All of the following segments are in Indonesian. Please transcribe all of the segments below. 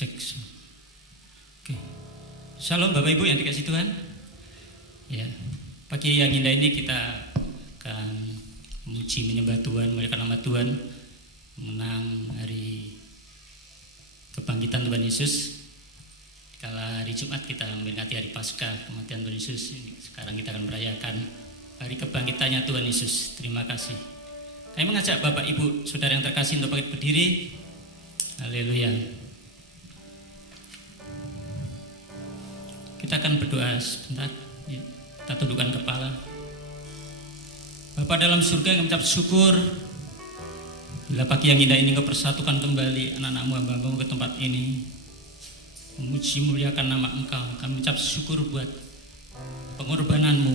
Cek. Oke. Shalom Bapak Ibu yang dikasih Tuhan. Ya, pagi yang indah ini kita akan memuji menyembah Tuhan, memuliakan nama Tuhan, menang hari kebangkitan Tuhan Yesus. Kala hari Jumat kita memperingati hari Paskah kematian Tuhan Yesus. Sekarang kita akan merayakan hari kebangkitannya Tuhan Yesus. Terima kasih. Kami mengajak Bapak Ibu Saudara yang terkasih untuk bangkit berdiri. Haleluya. Kita akan berdoa sebentar. Kita tundukkan kepala. Bapa dalam surga yang mengucap syukur bila pagi yang indah ini Engkau persatukan kembali anak-anak-Mu hamba-Mu ke tempat ini, memuji muliakan nama Engkau. Kami mengucap syukur buat pengorbanan-Mu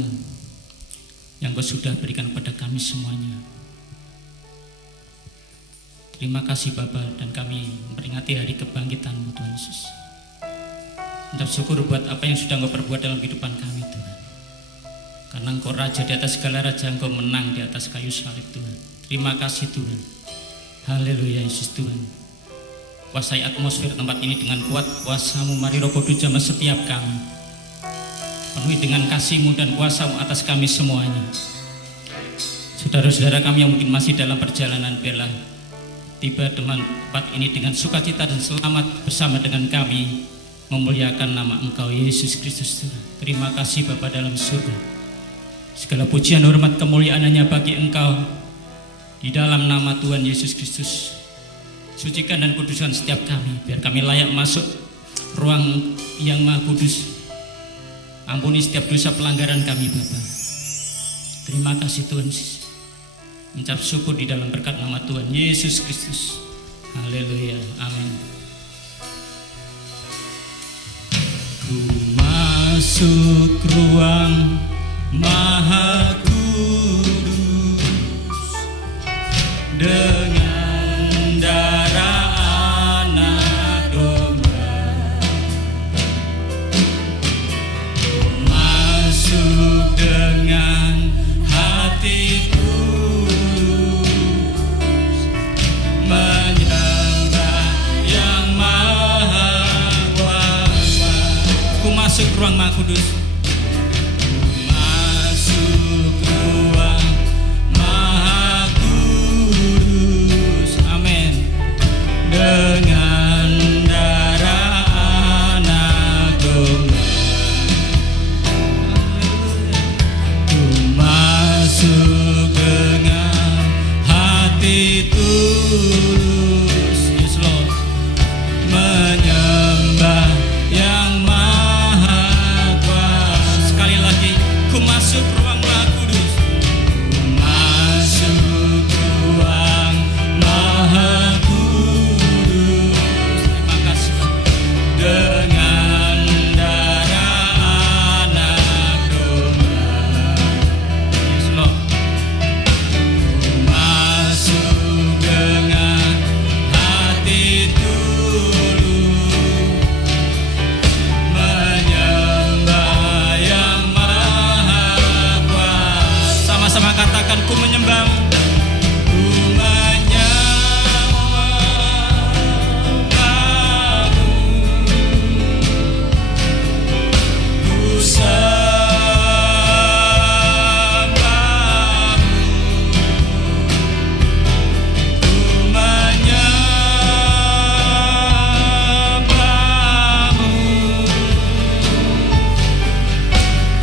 yang Engkau sudah berikan kepada kami semuanya. Terima kasih Bapa, dan kami memperingati hari kebangkitan-Mu Tuhan Yesus. Mengucap syukur buat apa yang sudah Engkau perbuat dalam kehidupan kami Tuhan. Karena Engkau Raja di atas segala raja, Engkau menang di atas kayu salib Tuhan. Terima kasih Tuhan. Haleluya Yesus Tuhan. Kuasai atmosfer tempat ini dengan kuat kuasa-Mu. Mari Roh Kudus jamah setiap kami. Penuhi dengan kasih-Mu dan kuasa-Mu atas kami semuanya. Saudara-saudara kami yang mungkin masih dalam perjalanan, biarlah tiba teman tempat ini dengan sukacita dan selamat bersama dengan kami, memuliakan nama Engkau Yesus Kristus Tuhan. Terima kasih Bapa dalam surga. Segala pujian, hormat, kemuliaan hanya bagi Engkau. Di dalam nama Tuhan Yesus Kristus, sucikan dan kuduskan setiap kami, biar kami layak masuk ruang yang Maha Kudus. Ampuni setiap dosa pelanggaran kami Bapa. Terima kasih Tuhan Yesus. Mencap syukur di dalam berkat nama Tuhan Yesus Kristus. Haleluya. Amin. Ku masuk ruang Maha Kudus dengan darah anak domba. Ku masuk dengan hati tulus, menyembah yang Maha Kuasa. Ku masuk ruang Maha Kudus. Dengan darah anak domba, ku masuk dengan hati tulus, yes Lord, menyembah yang Maha Kuasa. Sekali lagi, ku masuk ruang Maha Kudus. Ku masuk ruang Maha Kudus dengan darah anak domba. Yes Lord. Ku masuk dengan hati tulus, menyembah yang Maha Kuasa. Sama-sama katakan, ku menyembah.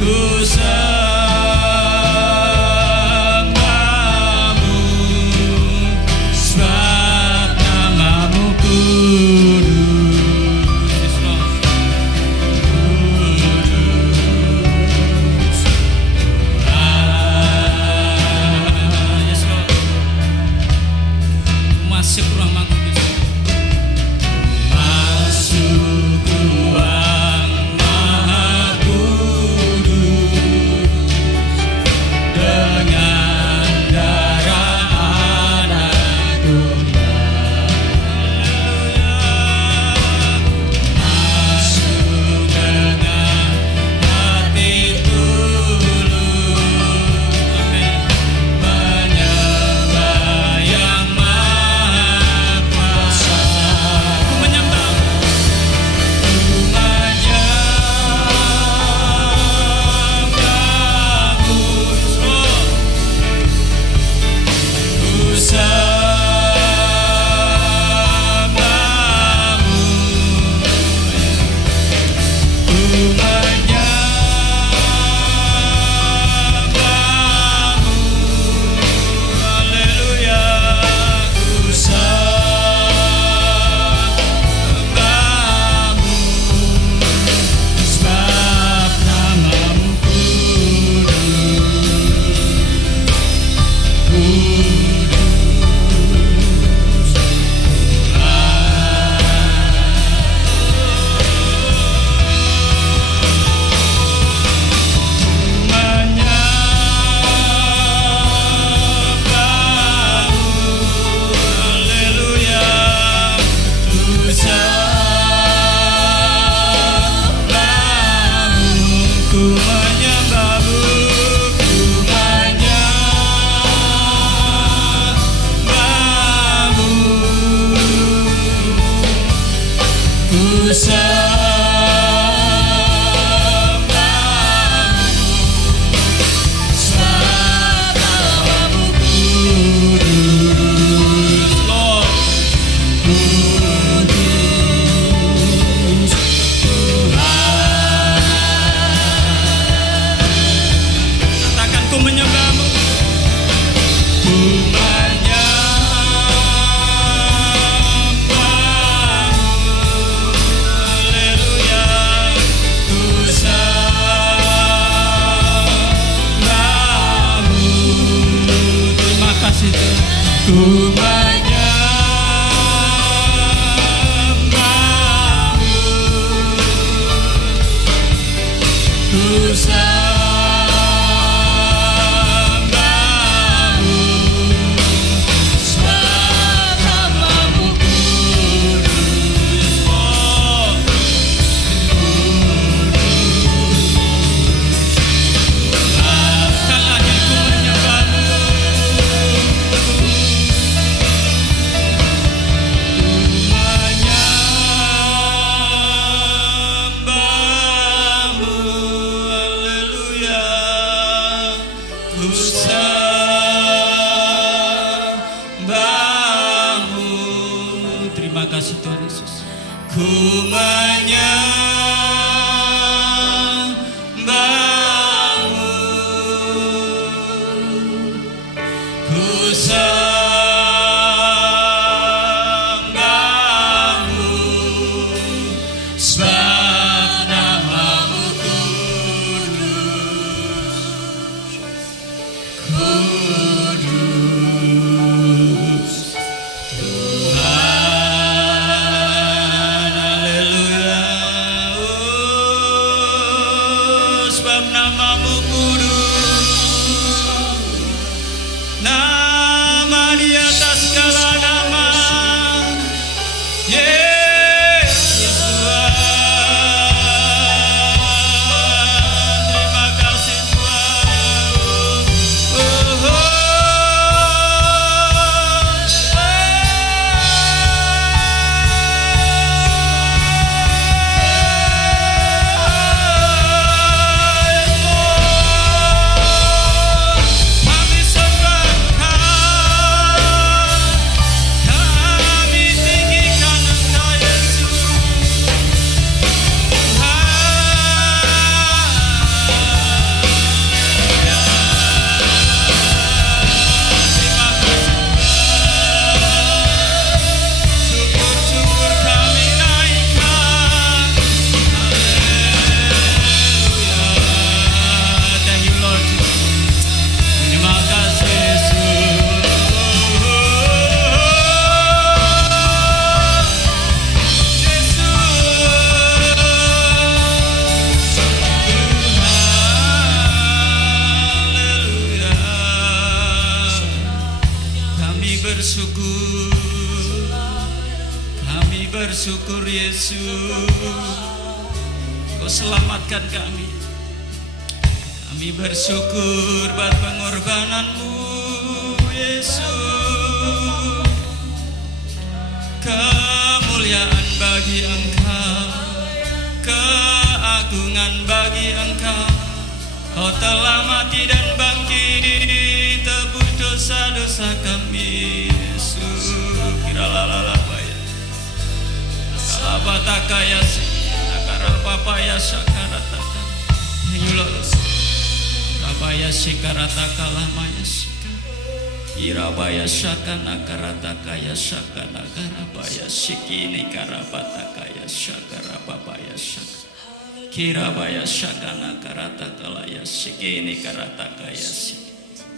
Ku sembahmu. Ku menyembahmu, ku sembahmu, sebab namamu kudus. Oh, maafkanlah diriku menyembahmu. Terima kasih Tuhan Yesus. Ku menyembahmu, ku sembahmu, sebab namamu kudus, kudus Tuhan. Haleluya. Oh, sebab namamu kudus, nama di atas segala nama, Yesus Tuhan. Terima kasih Tuhan. Oh, oh, kami sembahkan, kami tinggikan Engkau Yesus. Terima kasih, syukur-syukur kami naikkan. Haleluya. Thank you Lord Jesus. Terima kasih Yesus. Haleluya. Kami bersyukur Yesus, Kau selamatkan kami. Kami bersyukur buat pengorbananmu Yesus. Kemuliaan bagi Engkau, keagungan bagi Engkau. Kau telah mati dan bangkit, tebus dosa-dosa kami Yesus. Kiralalalabaya Alabatakaya Nakarapapaya Sakarataka Yulos Rabaya Sikarataka Lamaya Sika Irabaya Sakana Karatakaya Sakana Karabaya Sikini Karabatakaya Sakarababaya Saka Kirabaya Sakana Karatakaya Sikini Karatakaya Sika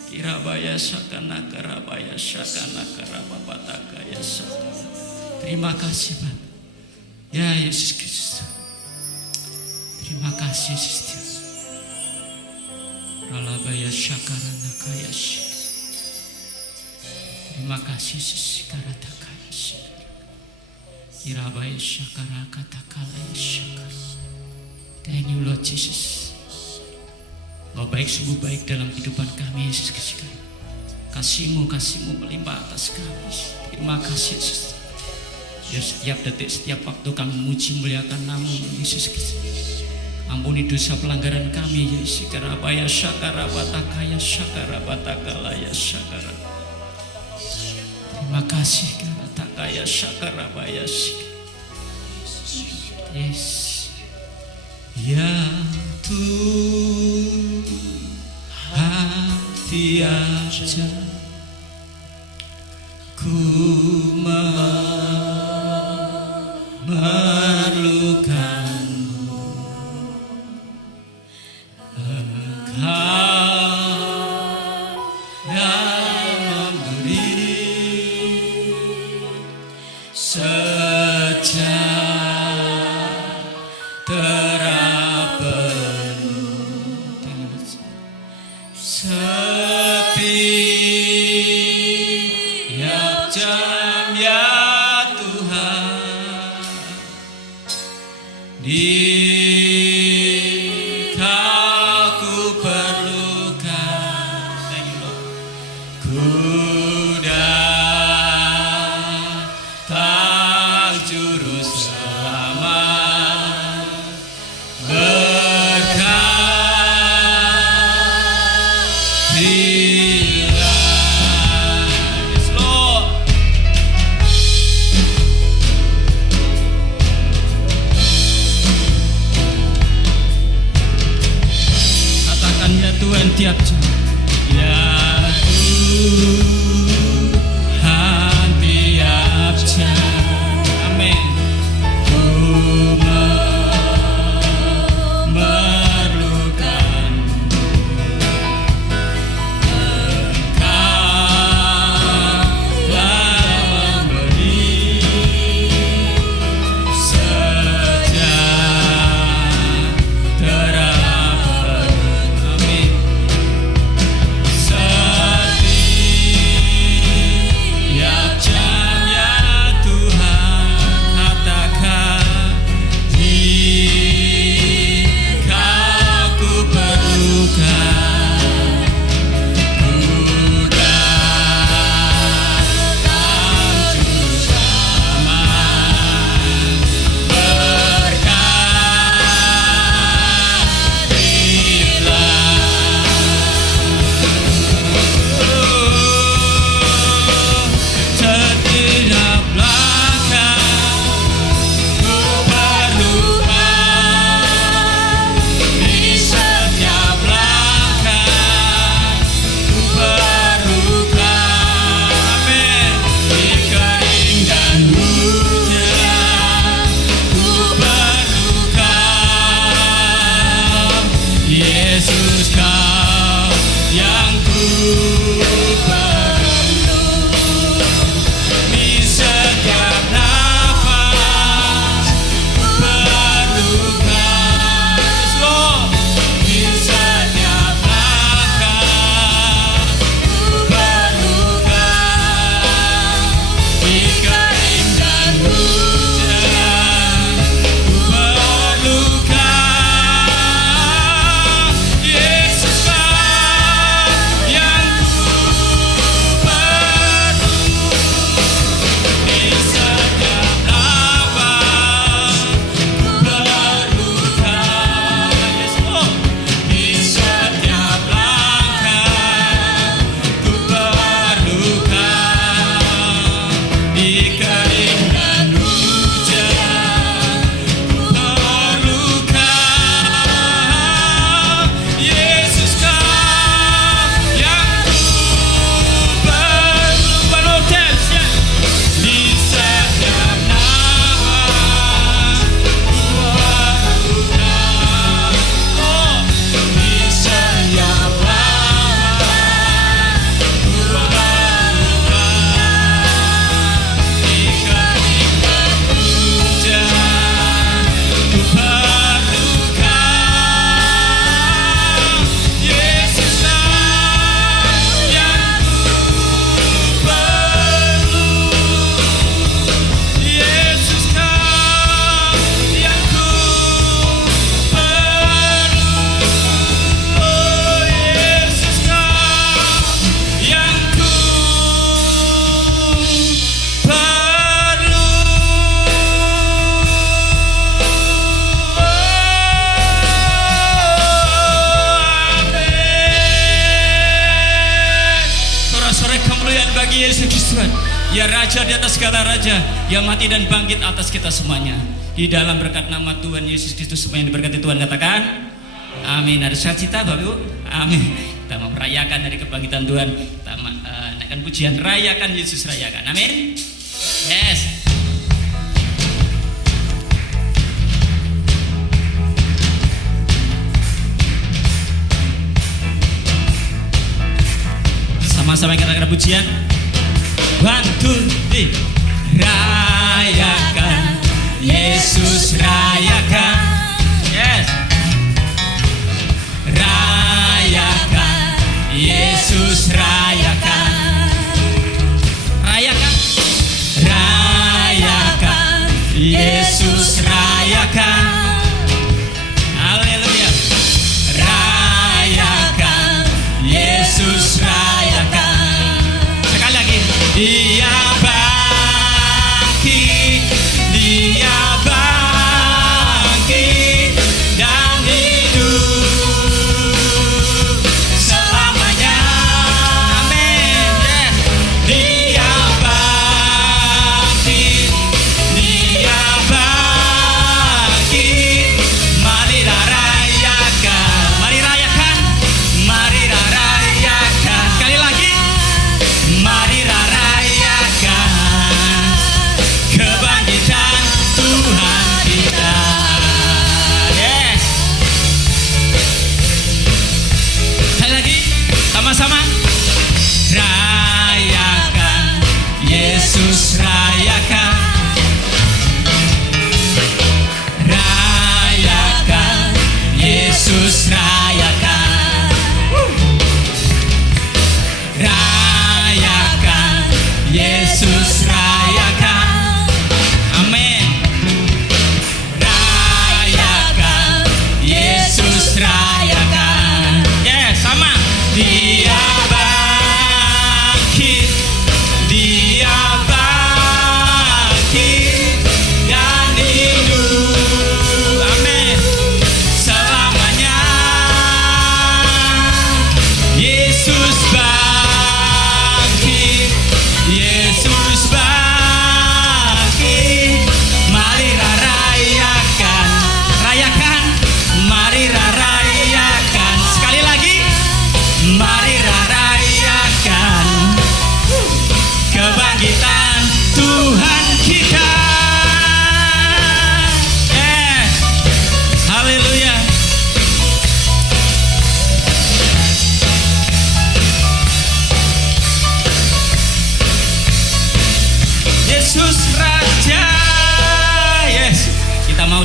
Kirabaya Sakana Karabaya Sakana Karababatakaya Saka. Terima kasih Pak. Ya Yesus Kristus. Terima kasih Yesus. Ralabaya Sakarana Kaya Sika. Terima kasih Yesus Karatakaya Sika. Kirabaya Sakara Katakalaya Saka. Thank you Lord Jesus. Kau baik, sungguh baik dalam kehidupan kami Yesus Kristus. Kasih-Mu melimpah atas kami. Terima kasih Yesus. Biar setiap detik, setiap waktu kami memuji muliakan nama-Mu Yesus Kristus. Ampuni dosa pelanggaran kami Yesus. Karabaya Sakara Batakaya Sakara Batakalaya Sakara. Terima kasih Karatakaya Sakara Baya Sika. Yes. Ya Tuhan, tiada ku memerlukanmu. Engkau yang memberi datang juru selamat, berkatilah. Yes, Lord. Katakan ya Tuhan tiap jam. Ya Tuhan tiap jam. Amin. Ku memerlukanmu. Engkaulah memberi sejahtera penuh. Amin. Setiap jam ya Tuhan, katakan jika ku perlukan, ku datang juru selamat, setiap langkah ku perlukan, di setiap langkah ku perlukan. Amin. Di kering dan hujan ku perlukan, Yesus Kau yang ku perlu. Di setiap nafas ku perlukan. Yes, Lord. Di setiap langkah ku perlukan, di kering dan hujan ku perlukan, Yesus Kau yang ku perlu. Di setiap nafas ku perlukan. Yes, Lord. Di setiap langkah ku perlukan, di kering dan hujan ku perlukan, Yesus Kau yang ku perlu. One more time, yeah. Di setiap nafas ku perlukan, oh, di setiap langkah ku perlukan, di kering dan hujan ku perlukan, Yesus Kau yang ku perlu. Yesus Kau yang ku perlu. Oh, Yesus Kau yang ku perlu. Amin. Sorak-sorai kemuliaan bagi Yesus Kristus, ya Raja di atas segala raja, yang mati dan bangkit atas kita semuanya. Di dalam berkat nama Tuhan Yesus Kristus semua yang diberkati Tuhan katakan amin. Ada sukacita Bapak Ibu? Amin. Kita mau merayakan dari kebangkitan Tuhan. Kita naikkan pujian, rayakan Yesus, rayakan. Amin. Yes. Sama-sama kita katakan pujian. 1, 2, 3. Rayakan Yesus, rayakan. Yes. Rayakan Yesus, rayakan. Rayakan. Rayakan Yesus, rayakan. Haleluya. Rayakan Yesus, rayakan.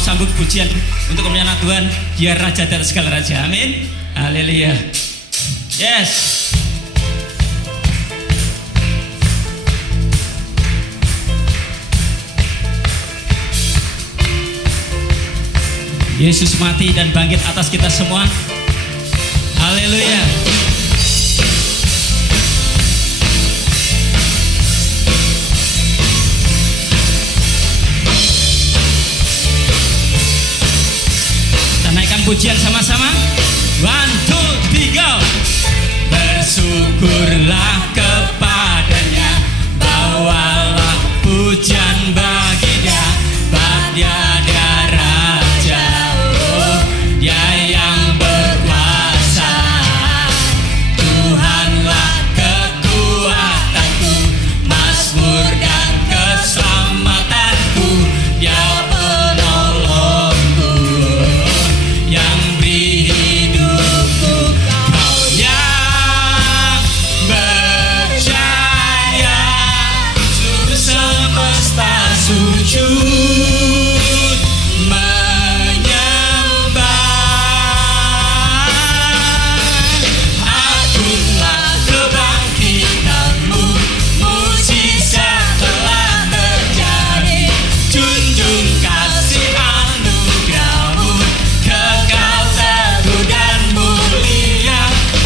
sambung pujian untuk kemuliaan Tuhan. Dia Raja dari segala raja. Amin. Haleluya. Yes. Yesus mati dan bangkit atas kita semua. Haleluya. Kita naikkan pujian sama-sama. 1, 2, 3. Bersyukurlah kepadanya, bawalah pujian bagi dia, sebab dia raja, oh, dia yang berkuasa. Tuhanlah kekuatanku, mazmur dan keselamatanku, dia penolongku, yang beri hidupku. Kau yang berjaya, seluruh semesta sujud menyembah. Agunglah kebangkitanmu, mujizat telah terjadi. Junjung kasih anugerahmu, kekal teguh dan mulia.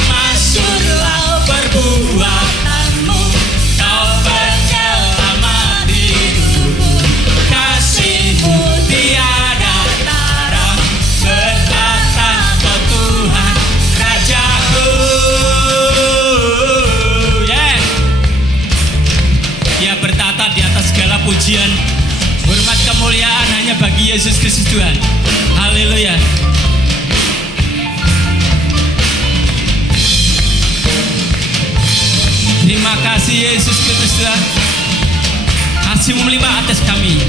Masyhurlah perbuatanmu, kau penyelamat hidupku. Kasihmu tiada tara, bertata kau Tuhan Rajaku. Yeah. Dia bertata di atas segala pujian, hormat kemuliaan hanya bagi Yesus Kristus Tuhan. Haleluya. Terima kasih Yesus Kristus Tuhan, kasih-Mu melimpah atas kami.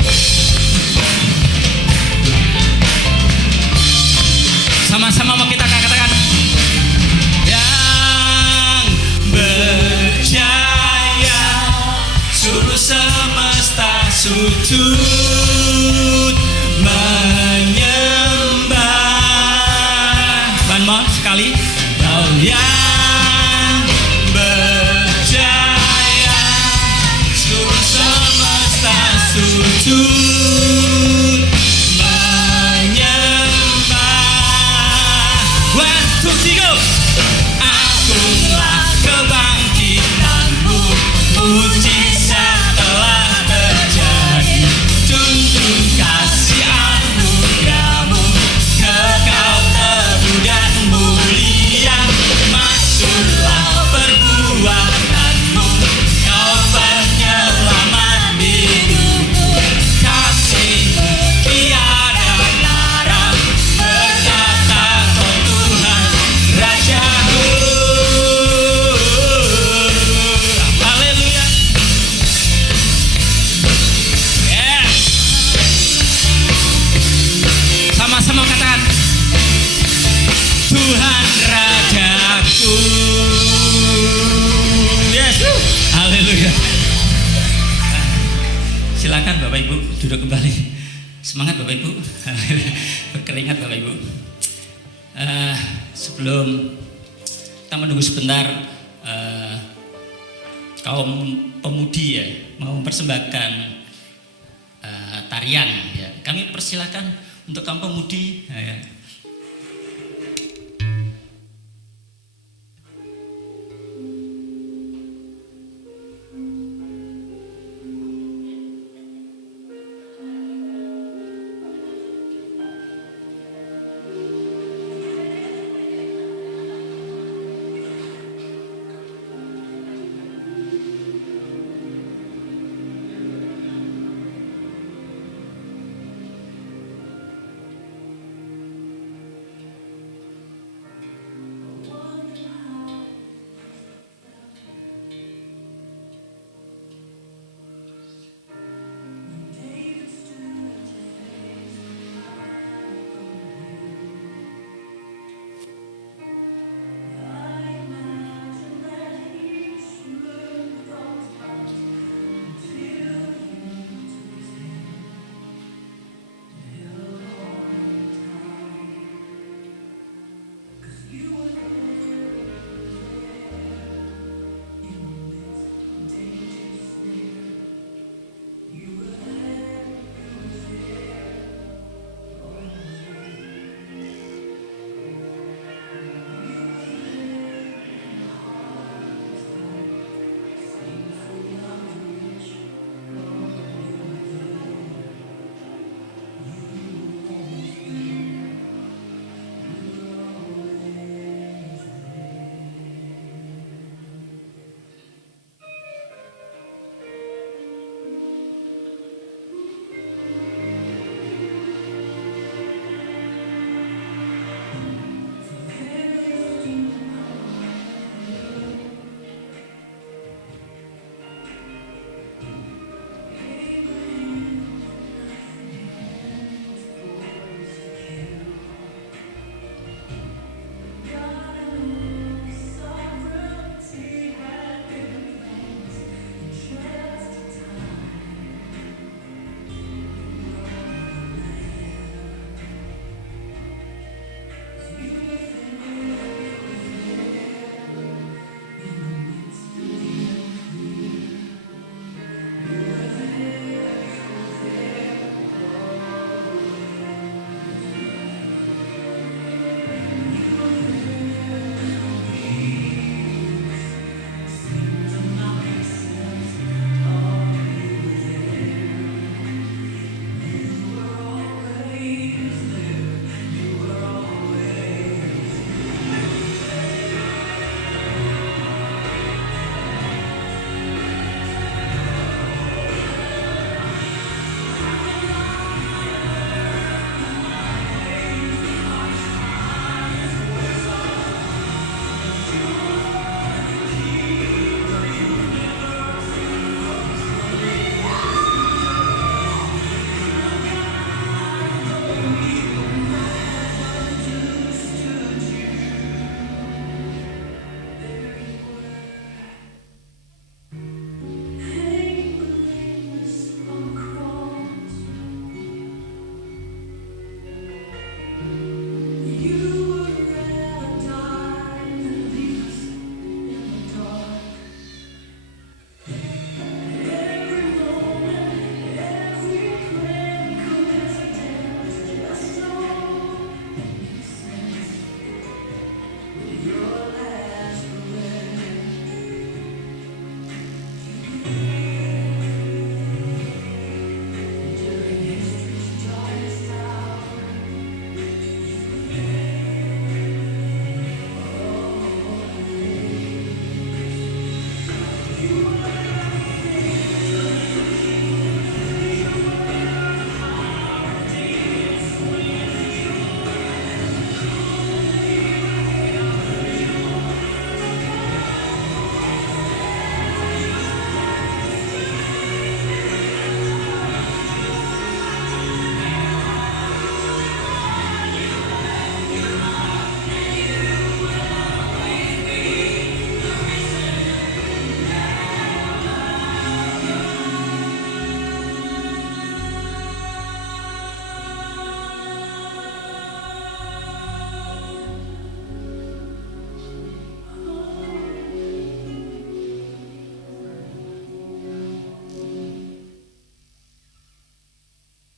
Sama-sama mau kita katakan, yang berjaya, seluruh semesta sujud menyembah. One more sekali. Kau yang berjaya, seluruh semesta sujud menyembah. 1, 2, 3. Agunglah kebangkitanmu, mujizat telah terjadi. Junjung kasih anugerahmu, kekal teguh dan mulia. Masyhurlah perbuatanmu, kau penyelamat hidupku. Kasih-Mu tiada tara, bertata kau Tuhan Rajaku. Haleluya. Yeah. Sama-sama katakan, Tuhan Rajaku. Yes. Haleluya. Silakan Bapak Ibu duduk kembali. Semangat Bapak Ibu. Berkeringat Bapak Ibu. Sebelum kita menunggu sebentar, kaum pemudi ya mau mempersembahkan tarian ya. Kami persilakan untuk kaum pemudi ya.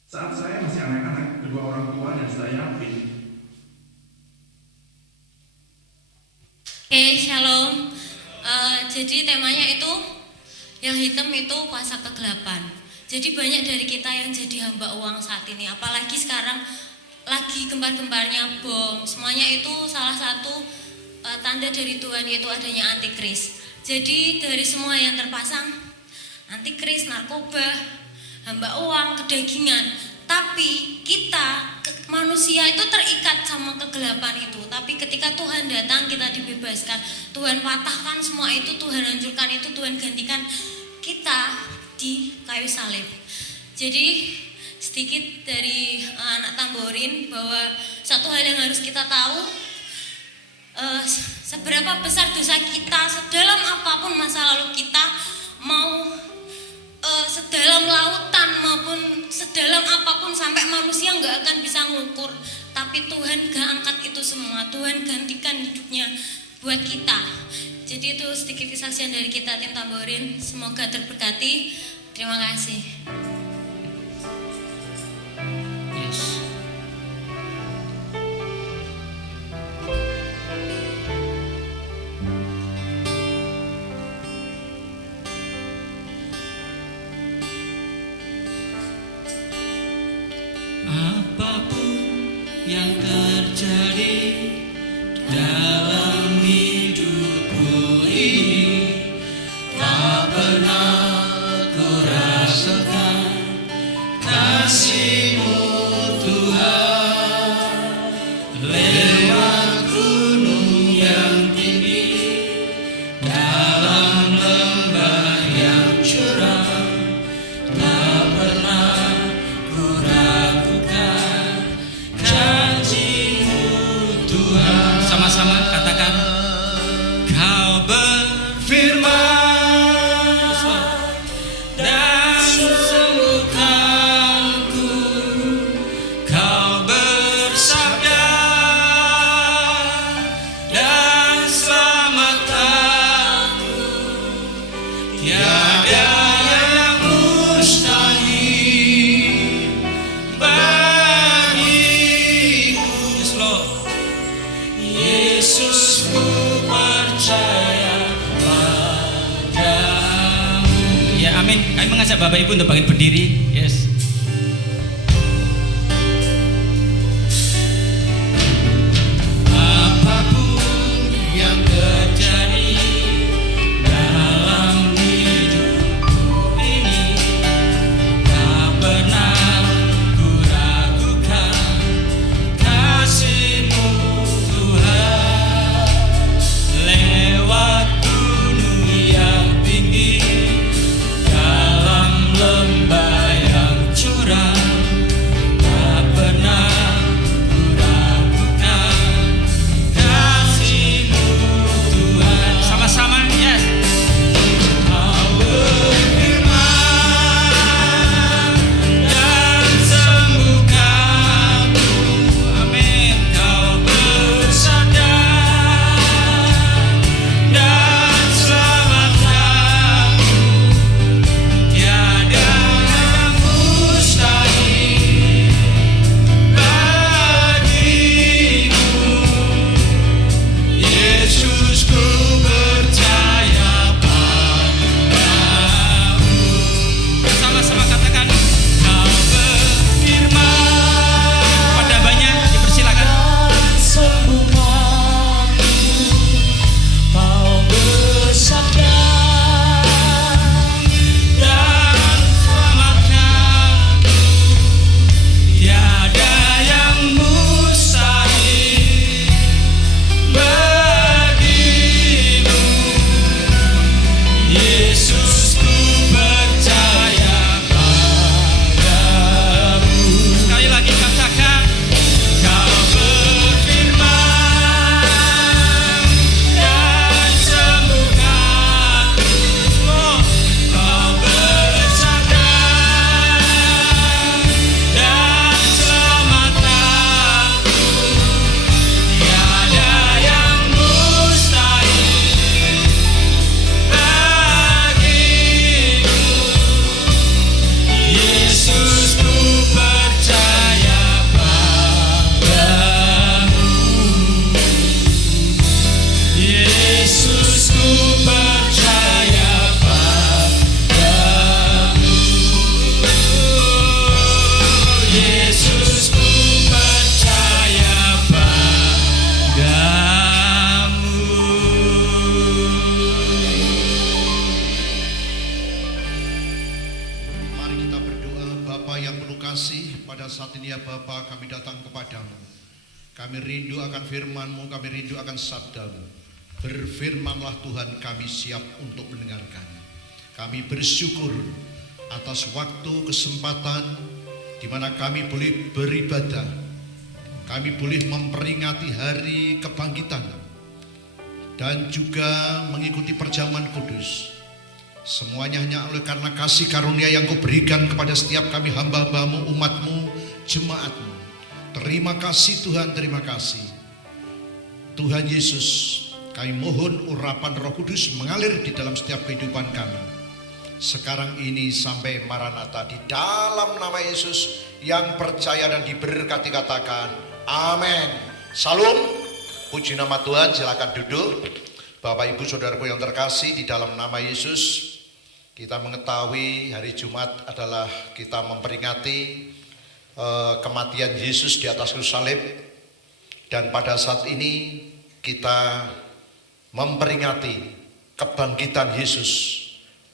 Saat saya masih anak-anak, kedua orang tua dan saya Oke, shalom. Jadi temanya itu yang hitam itu kuasa kegelapan. Jadi banyak dari kita yang jadi hamba uang saat ini. Apalagi sekarang lagi gembar-gembarnya bom. Semuanya itu salah satu tanda dari Tuhan, yaitu adanya antikris. Jadi dari semua yang terpasang antikris, narkoba, hamba uang, kedagingan. Tapi kita manusia itu terikat sama kegelapan itu. Tapi ketika Tuhan datang, kita dibebaskan. Tuhan patahkan semua itu, Tuhan hancurkan itu, Tuhan gantikan kita di kayu salib. Jadi sedikit dari anak tamborin bahwa satu hal yang harus kita tahu, seberapa besar dosa kita, sedalam apapun masa lalu kita, mau sedalam lautan maupun sedalam apapun, sampai manusia nggak akan bisa ngukur. Tapi Tuhan gak angkat itu semua, Tuhan gantikan hidupnya buat kita. Jadi itu sedikit kesaksian dari kita tim Tamborin. Semoga terberkati. Terima kasih. Yes. Apapun yang terjadi dalam hidupku ini, tak pernah ku rasakan kasih-Mu Tuhan. Lewat gunung yang tinggi, dalam lembah yang curam, tak pernah ku ragukan janji-Mu Tuhan. Sama-sama katakan, Kau berfirman dan sembuhkanku, Kau bersabda dan selamatkanku. Tiada yang mustahil bagiku. Yes, Lord. Yesus, ku percaya padamu. Ya, amin. Kami mengajak Bapak Ibu untuk bangkit berdiri. Yes. Apapun yang terjadi dalam hidupku ini, tak pernah ku ragukan kasih-Mu Tuhan. Lewat gunung yang tinggi, dalam lembah yang kasih, pada saat ini ya Bapa, kami datang kepadamu. Kami rindu akan firman-Mu, kami rindu akan sabda-Mu. Berfirmanlah Tuhan, kami siap untuk mendengarkan. Kami bersyukur atas waktu, kesempatan di mana kami boleh beribadah. Kami boleh memperingati hari kebangkitan dan juga mengikuti perjamuan kudus. Semuanya hanya oleh karena kasih karunia yang Kau berikan kepada setiap kami hamba-hamba-Mu, umat-Mu, jemaat-Mu. Terima kasih Tuhan, terima kasih. Tuhan Yesus, kami mohon urapan Roh Kudus mengalir di dalam setiap kehidupan kami. Sekarang ini sampai Maranatha, di dalam nama Yesus yang percaya dan diberkati katakan amin. Salam, puji nama Tuhan. Silakan duduk. Bapak Ibu Saudaraku yang terkasih, di dalam nama Yesus kita mengetahui hari Jumat adalah kita memperingati kematian Yesus di atas kayu salib, dan pada saat ini kita memperingati kebangkitan Yesus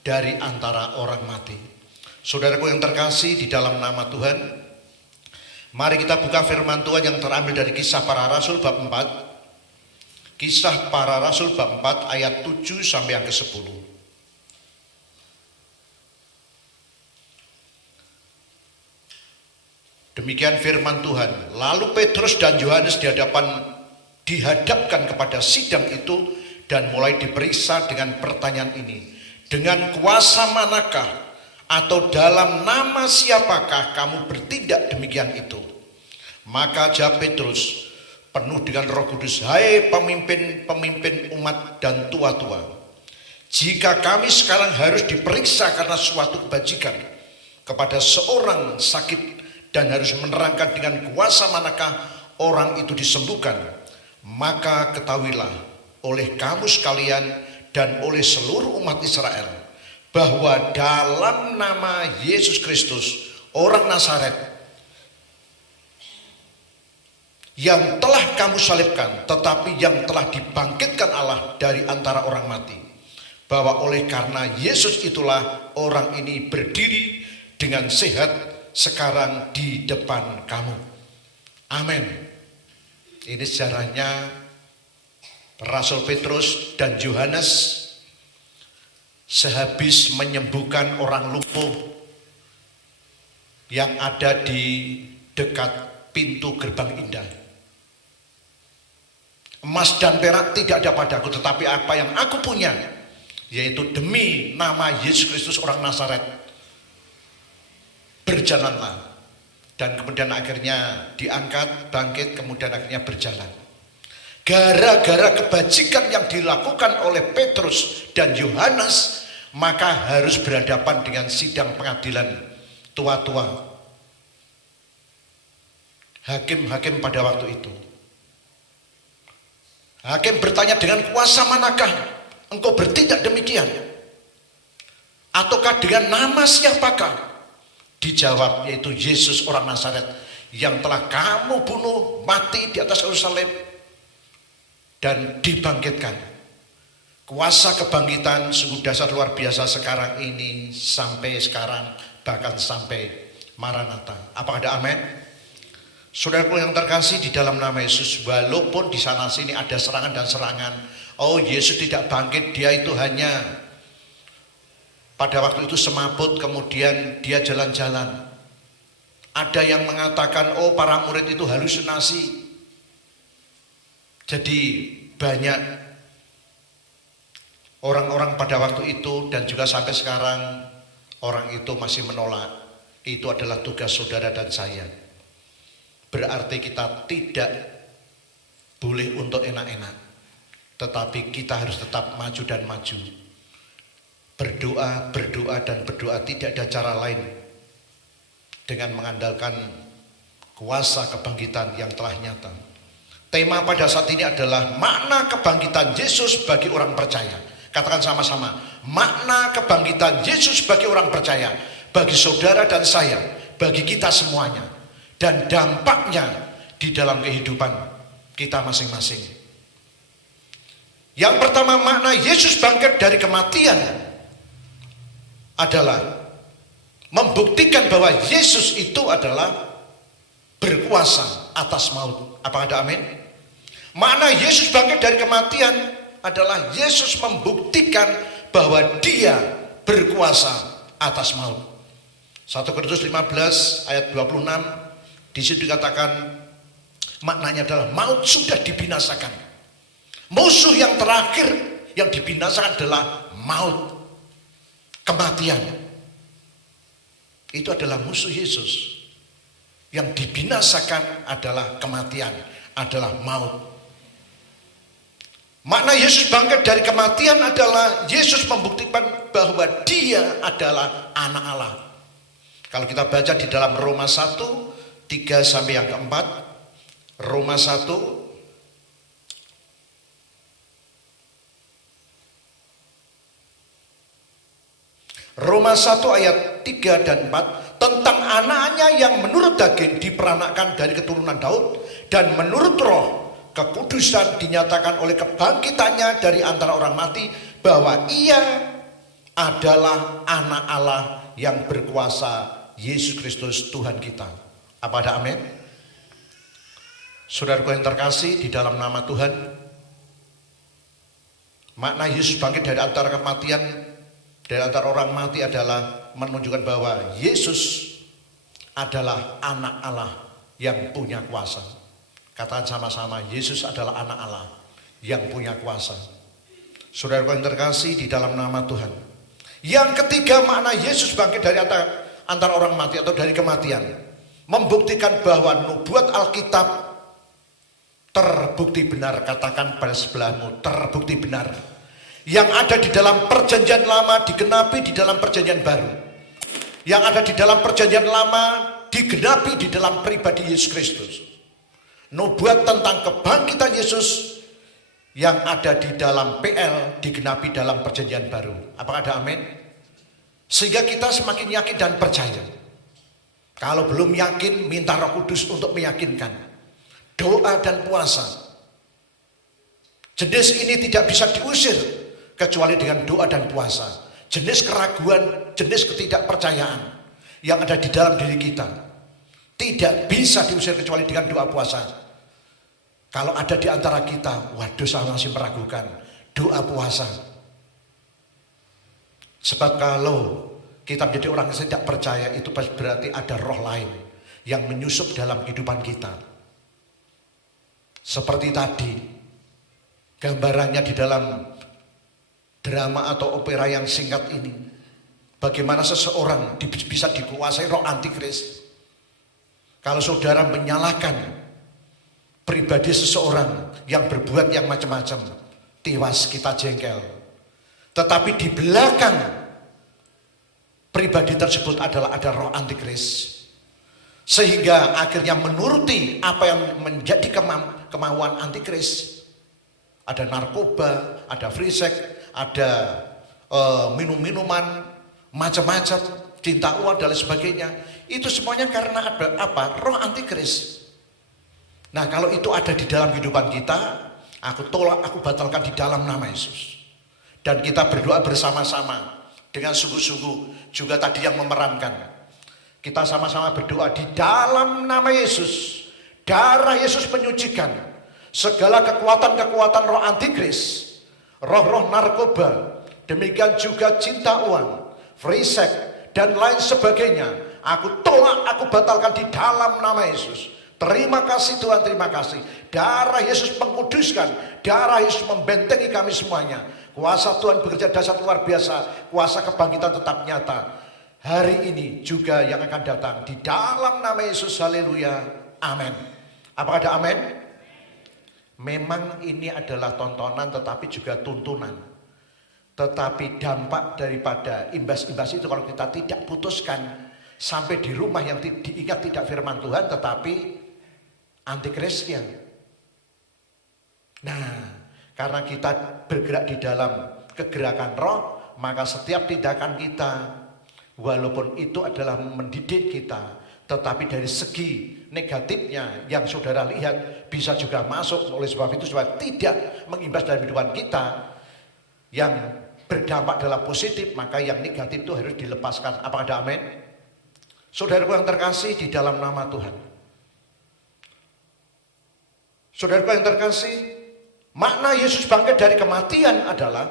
dari antara orang mati. Saudaraku yang terkasih di dalam nama Tuhan, mari kita buka firman Tuhan yang terambil dari Kisah Para Rasul bab 4. Kisah Para Rasul bab 4 ayat 7 sampai yang ke-10. Demikian firman Tuhan. Lalu Petrus dan Yohanes dihadapkan kepada sidang itu dan mulai diperiksa dengan pertanyaan ini. Dengan kuasa manakah atau dalam nama siapakah kamu bertindak demikian itu? Maka jawab Petrus penuh dengan Roh Kudus, hai pemimpin-pemimpin umat dan tua-tua, jika kami sekarang harus diperiksa karena suatu kebajikan kepada seorang sakit dan harus menerangkan dengan kuasa manakah orang itu disembuhkan, maka ketahuilah oleh kamu sekalian dan oleh seluruh umat Israel bahwa dalam nama Yesus Kristus orang Nazaret yang telah kamu salibkan, tetapi yang telah dibangkitkan Allah dari antara orang mati, bahwa oleh karena Yesus itulah orang ini berdiri dengan sehat sekarang di depan kamu. Amin. Ini sejarahnya Rasul Petrus dan Yohanes sehabis menyembuhkan orang lumpuh yang ada di dekat pintu gerbang indah. Emas dan perak tidak ada padaku, tetapi apa yang aku punya, yaitu demi nama Yesus Kristus orang Nazaret, berjalanlah. Dan kemudian akhirnya diangkat, bangkit, kemudian akhirnya berjalan. Gara-gara kebajikan yang dilakukan oleh Petrus dan Yohanes, maka harus berhadapan dengan sidang pengadilan tua-tua, hakim-hakim pada waktu itu. Hakim bertanya, dengan kuasa manakah engkau bertindak demikian? Ataukah dengan nama siapakah? Dijawab, yaitu Yesus orang Nazaret yang telah kamu bunuh, mati di atas kayu salib dan dibangkitkan. Kuasa kebangkitan sungguh dahsyat luar biasa sekarang ini, sampai sekarang, bahkan sampai Maranatha. Apakah ada amin? Saudaraku yang terkasih di dalam nama Yesus, walaupun di sana sini ada serangan dan serangan, oh Yesus tidak bangkit, dia itu hanya pada waktu itu semaput, kemudian dia jalan-jalan. Ada yang mengatakan, oh para murid itu halusinasi. Jadi banyak orang-orang pada waktu itu dan juga sampai sekarang orang itu masih menolak. Itu adalah tugas saudara dan saya. Berarti kita tidak boleh untuk enak-enak, tetapi kita harus tetap maju dan maju. Berdoa, berdoa, dan berdoa. Tidak ada cara lain dengan mengandalkan kuasa kebangkitan yang telah nyata. Tema pada saat ini adalah makna kebangkitan Yesus bagi orang percaya. Katakan sama-sama, makna kebangkitan Yesus bagi orang percaya, bagi saudara dan saya, bagi kita semuanya, dan dampaknya di dalam kehidupan kita masing-masing. Yang pertama, makna Yesus bangkit dari kematian adalah membuktikan bahwa Yesus itu adalah berkuasa atas maut. Apa ada amin? Makna Yesus bangkit dari kematian adalah Yesus membuktikan bahwa dia berkuasa atas maut. 1 Korintus 15 ayat 26, di situ dikatakan maknanya adalah maut sudah dibinasakan. Musuh yang terakhir yang dibinasakan adalah maut, kematian. Itu adalah musuh Yesus. Yang dibinasakan adalah kematian, adalah maut. Makna Yesus bangkit dari kematian adalah Yesus membuktikan bahwa dia adalah anak Allah. Kalau kita baca di dalam Roma 1, 3 sampai yang keempat. Roma 1 ayat 3 dan 4 tentang anaknya yang menurut daging diperanakkan dari keturunan Daud dan menurut roh kekudusan dinyatakan oleh kebangkitannya dari antara orang mati bahwa ia adalah anak Allah yang berkuasa, Yesus Kristus Tuhan kita. Apa ada amin? Saudaraku yang terkasih di dalam nama Tuhan, makna Yesus bangkit dari antara kematian, dari antara orang mati adalah menunjukkan bahwa Yesus adalah anak Allah yang punya kuasa. Katakan sama-sama, Yesus adalah anak Allah yang punya kuasa. Saudaraku yang terkasih di dalam nama Tuhan. Yang ketiga, makna Yesus bangkit dari antara orang mati atau dari kematian, membuktikan bahwa nubuat Alkitab terbukti benar. Katakan pada sebelahmu, terbukti benar. Yang ada di dalam perjanjian lama digenapi di dalam perjanjian baru. Yang ada di dalam perjanjian lama digenapi di dalam pribadi Yesus Kristus. Nubuat tentang kebangkitan Yesus yang ada di dalam PL digenapi dalam perjanjian baru. Apakah ada amin? Sehingga kita semakin yakin dan percaya. Kalau belum yakin, minta Roh Kudus untuk meyakinkan. Doa dan puasa. Jenis ini tidak bisa diusir kecuali dengan doa dan puasa. Jenis keraguan, jenis ketidakpercayaan yang ada di dalam diri kita tidak bisa diusir kecuali dengan doa puasa. Kalau ada di antara kita, waduh saya masih meragukan, doa puasa. Sebab kalau kita menjadi orang yang tidak percaya, itu berarti ada roh lain yang menyusup dalam kehidupan kita. Seperti tadi, gambarannya di dalam drama atau opera yang singkat ini, bagaimana seseorang bisa dikuasai roh antikris. Kalau saudara menyalahkan pribadi seseorang yang berbuat yang macam-macam, tiwas kita jengkel. Tetapi di belakang pribadi tersebut adalah ada roh antikris, sehingga akhirnya menuruti apa yang menjadi kemauan antikris. Ada narkoba, ada free sex, ada minum-minuman macam-macam, cinta uang dan lain sebagainya. Itu semuanya karena ada apa? Roh antikris. Nah, kalau itu ada di dalam kehidupan kita, aku tolak, aku batalkan di dalam nama Yesus. Dan kita berdoa bersama-sama dengan sungguh-sungguh, juga tadi yang memerankan. Kita sama-sama berdoa di dalam nama Yesus. Darah Yesus menyucikan segala kekuatan-kekuatan roh antikris, roh-roh narkoba, demikian juga cinta uang, free sex, dan lain sebagainya. Aku tolak, aku batalkan di dalam nama Yesus. Terima kasih Tuhan, terima kasih. Darah Yesus mengkuduskan, darah Yesus membentengi kami semuanya. Kuasa Tuhan bekerja dahsyat luar biasa, kuasa kebangkitan tetap nyata. Hari ini juga yang akan datang di dalam nama Yesus, haleluya, amin. Apakah ada amin? Memang ini adalah tontonan tetapi juga tuntunan. Tetapi dampak daripada imbas-imbas itu kalau kita tidak putuskan sampai di rumah yang diingat tidak firman Tuhan tetapi antikrisnya. Nah, karena kita bergerak di dalam kegerakan roh, maka setiap tindakan kita, walaupun itu adalah mendidik kita, tetapi dari segi negatifnya yang saudara lihat bisa juga masuk. Oleh sebab itu supaya tidak mengimbas dalam kehidupan kita yang berdampak dalam positif, maka yang negatif itu harus dilepaskan. Apakah ada amin? Saudaraku yang terkasih di dalam nama Tuhan. Saudaraku yang terkasih, makna Yesus bangkit dari kematian adalah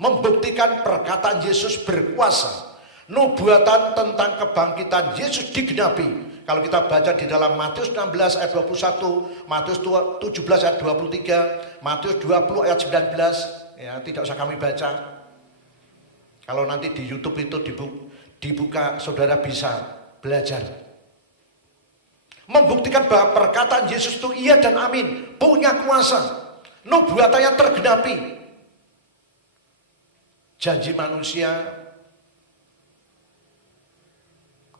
membuktikan perkataan Yesus berkuasa. Nubuatan tentang kebangkitan Yesus digenapi. Kalau kita baca di dalam Matius 16 ayat 21, Matius 17 ayat 23, Matius 20 ayat 19, ya tidak usah kami baca. Kalau nanti di YouTube itu dibuka, saudara bisa belajar. Membuktikan bahwa perkataan Yesus itu iya dan amin, punya kuasa. Nubuatannya tergenapi. Janji manusia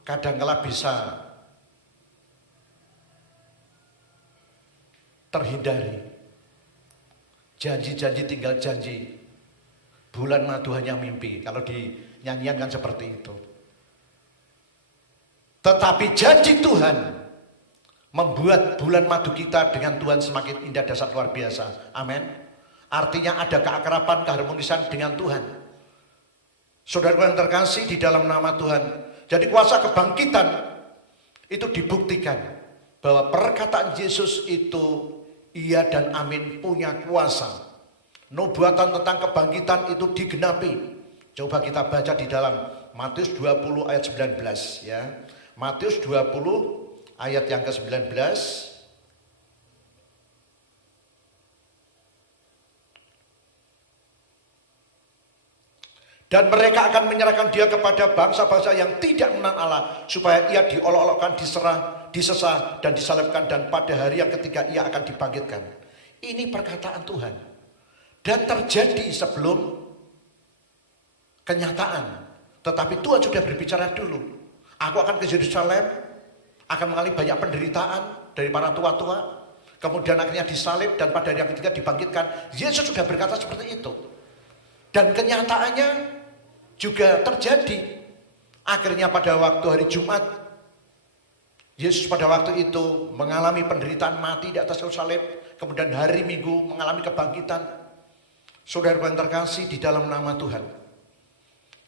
kadangkala bisa terhindari. Janji-janji tinggal janji. Bulan madu hanya mimpi. Kalau di nyanyian kan seperti itu. Tetapi janji Tuhan membuat bulan madu kita dengan Tuhan semakin indah, dasar luar biasa. Amin. Artinya ada keakraban, keharmonisan dengan Tuhan. Saudara yang terkasih di dalam nama Tuhan. Jadi kuasa kebangkitan itu dibuktikan bahwa perkataan Yesus itu iya dan amin, punya kuasa. Nubuatan tentang kebangkitan itu digenapi. Coba kita baca di dalam Matius 20 ayat 19 ya. Matius 20 ayat yang ke-19. Dan mereka akan menyerahkan dia kepada bangsa-bangsa yang tidak mengenal Allah, supaya ia diolok-olokkan, disesah dan disalibkan, dan pada hari yang ketiga ia akan dibangkitkan. Ini perkataan Tuhan. Dan terjadi sebelum kenyataan. Tetapi Tuhan sudah berbicara dulu. Aku akan ke Yerusalem, akan mengalami banyak penderitaan dari para tua-tua. Kemudian akhirnya disalib dan pada hari yang ketiga dibangkitkan. Yesus sudah berkata seperti itu. Dan kenyataannya juga terjadi. Akhirnya pada waktu hari Jumat, Yesus pada waktu itu mengalami penderitaan, mati di atas kayu salib. Kemudian hari Minggu mengalami kebangkitan. Saudara yang terkasih di dalam nama Tuhan.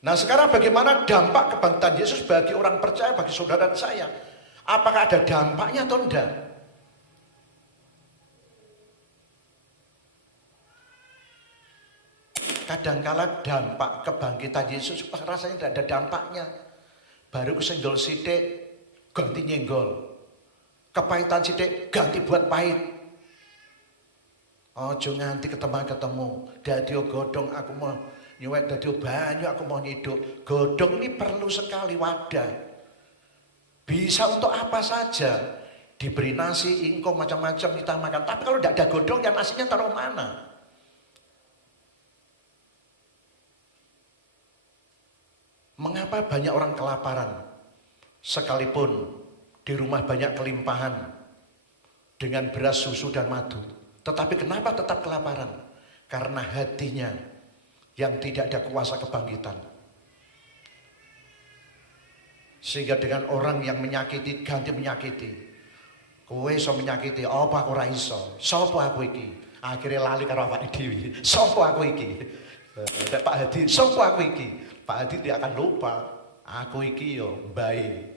Nah sekarang bagaimana dampak kebangkitan Yesus bagi orang percaya, bagi saudara dan saya? Apakah ada dampaknya atau enggak? Kadangkala dampak kebangkitan Yesus rasanya tidak ada dampaknya. Baru kesenggol sidik, ganti nyenggol. Kepahitan sidik, ganti buat pahit. Ojo nganti ketemu. Dadio godong aku mau nyuwek, dadio banyu aku mau nyiduk. Godong ini perlu sekali wadah. Bisa untuk apa saja. Diberi nasi, ingkong, macam-macam kita makan. Tapi kalau tidak ada godong, ya nasinya taruh mana? Mengapa banyak orang kelaparan? Sekalipun di rumah banyak kelimpahan dengan beras, susu, dan madu. Tetapi kenapa tetap kelaparan? Karena hatinya yang tidak ada kuasa kebangkitan. Sehingga dengan orang yang menyakiti, ganti menyakiti. Kowe iso menyakiti, apa aku ora iso? Sopo aku iki? Akhirnya lali karo awake dhewe. Sopo aku iki? Pak Hadi, sopo aku iki? Pak Hadi dia akan lupa, aku iki yo baik.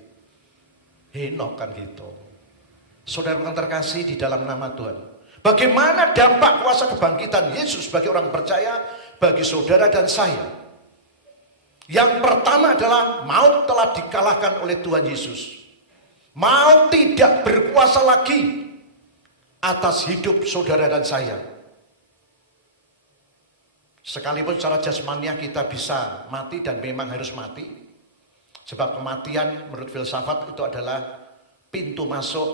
Henok kan gitu. Saudara yang terkasih di dalam nama Tuhan. Bagaimana dampak kuasa kebangkitan Yesus bagi orang percaya, bagi saudara dan saya? Yang pertama adalah maut telah dikalahkan oleh Tuhan Yesus. Maut tidak berkuasa lagi atas hidup saudara dan saya. Sekalipun secara jasmania kita bisa mati dan memang harus mati. Sebab kematian menurut filsafat itu adalah pintu masuk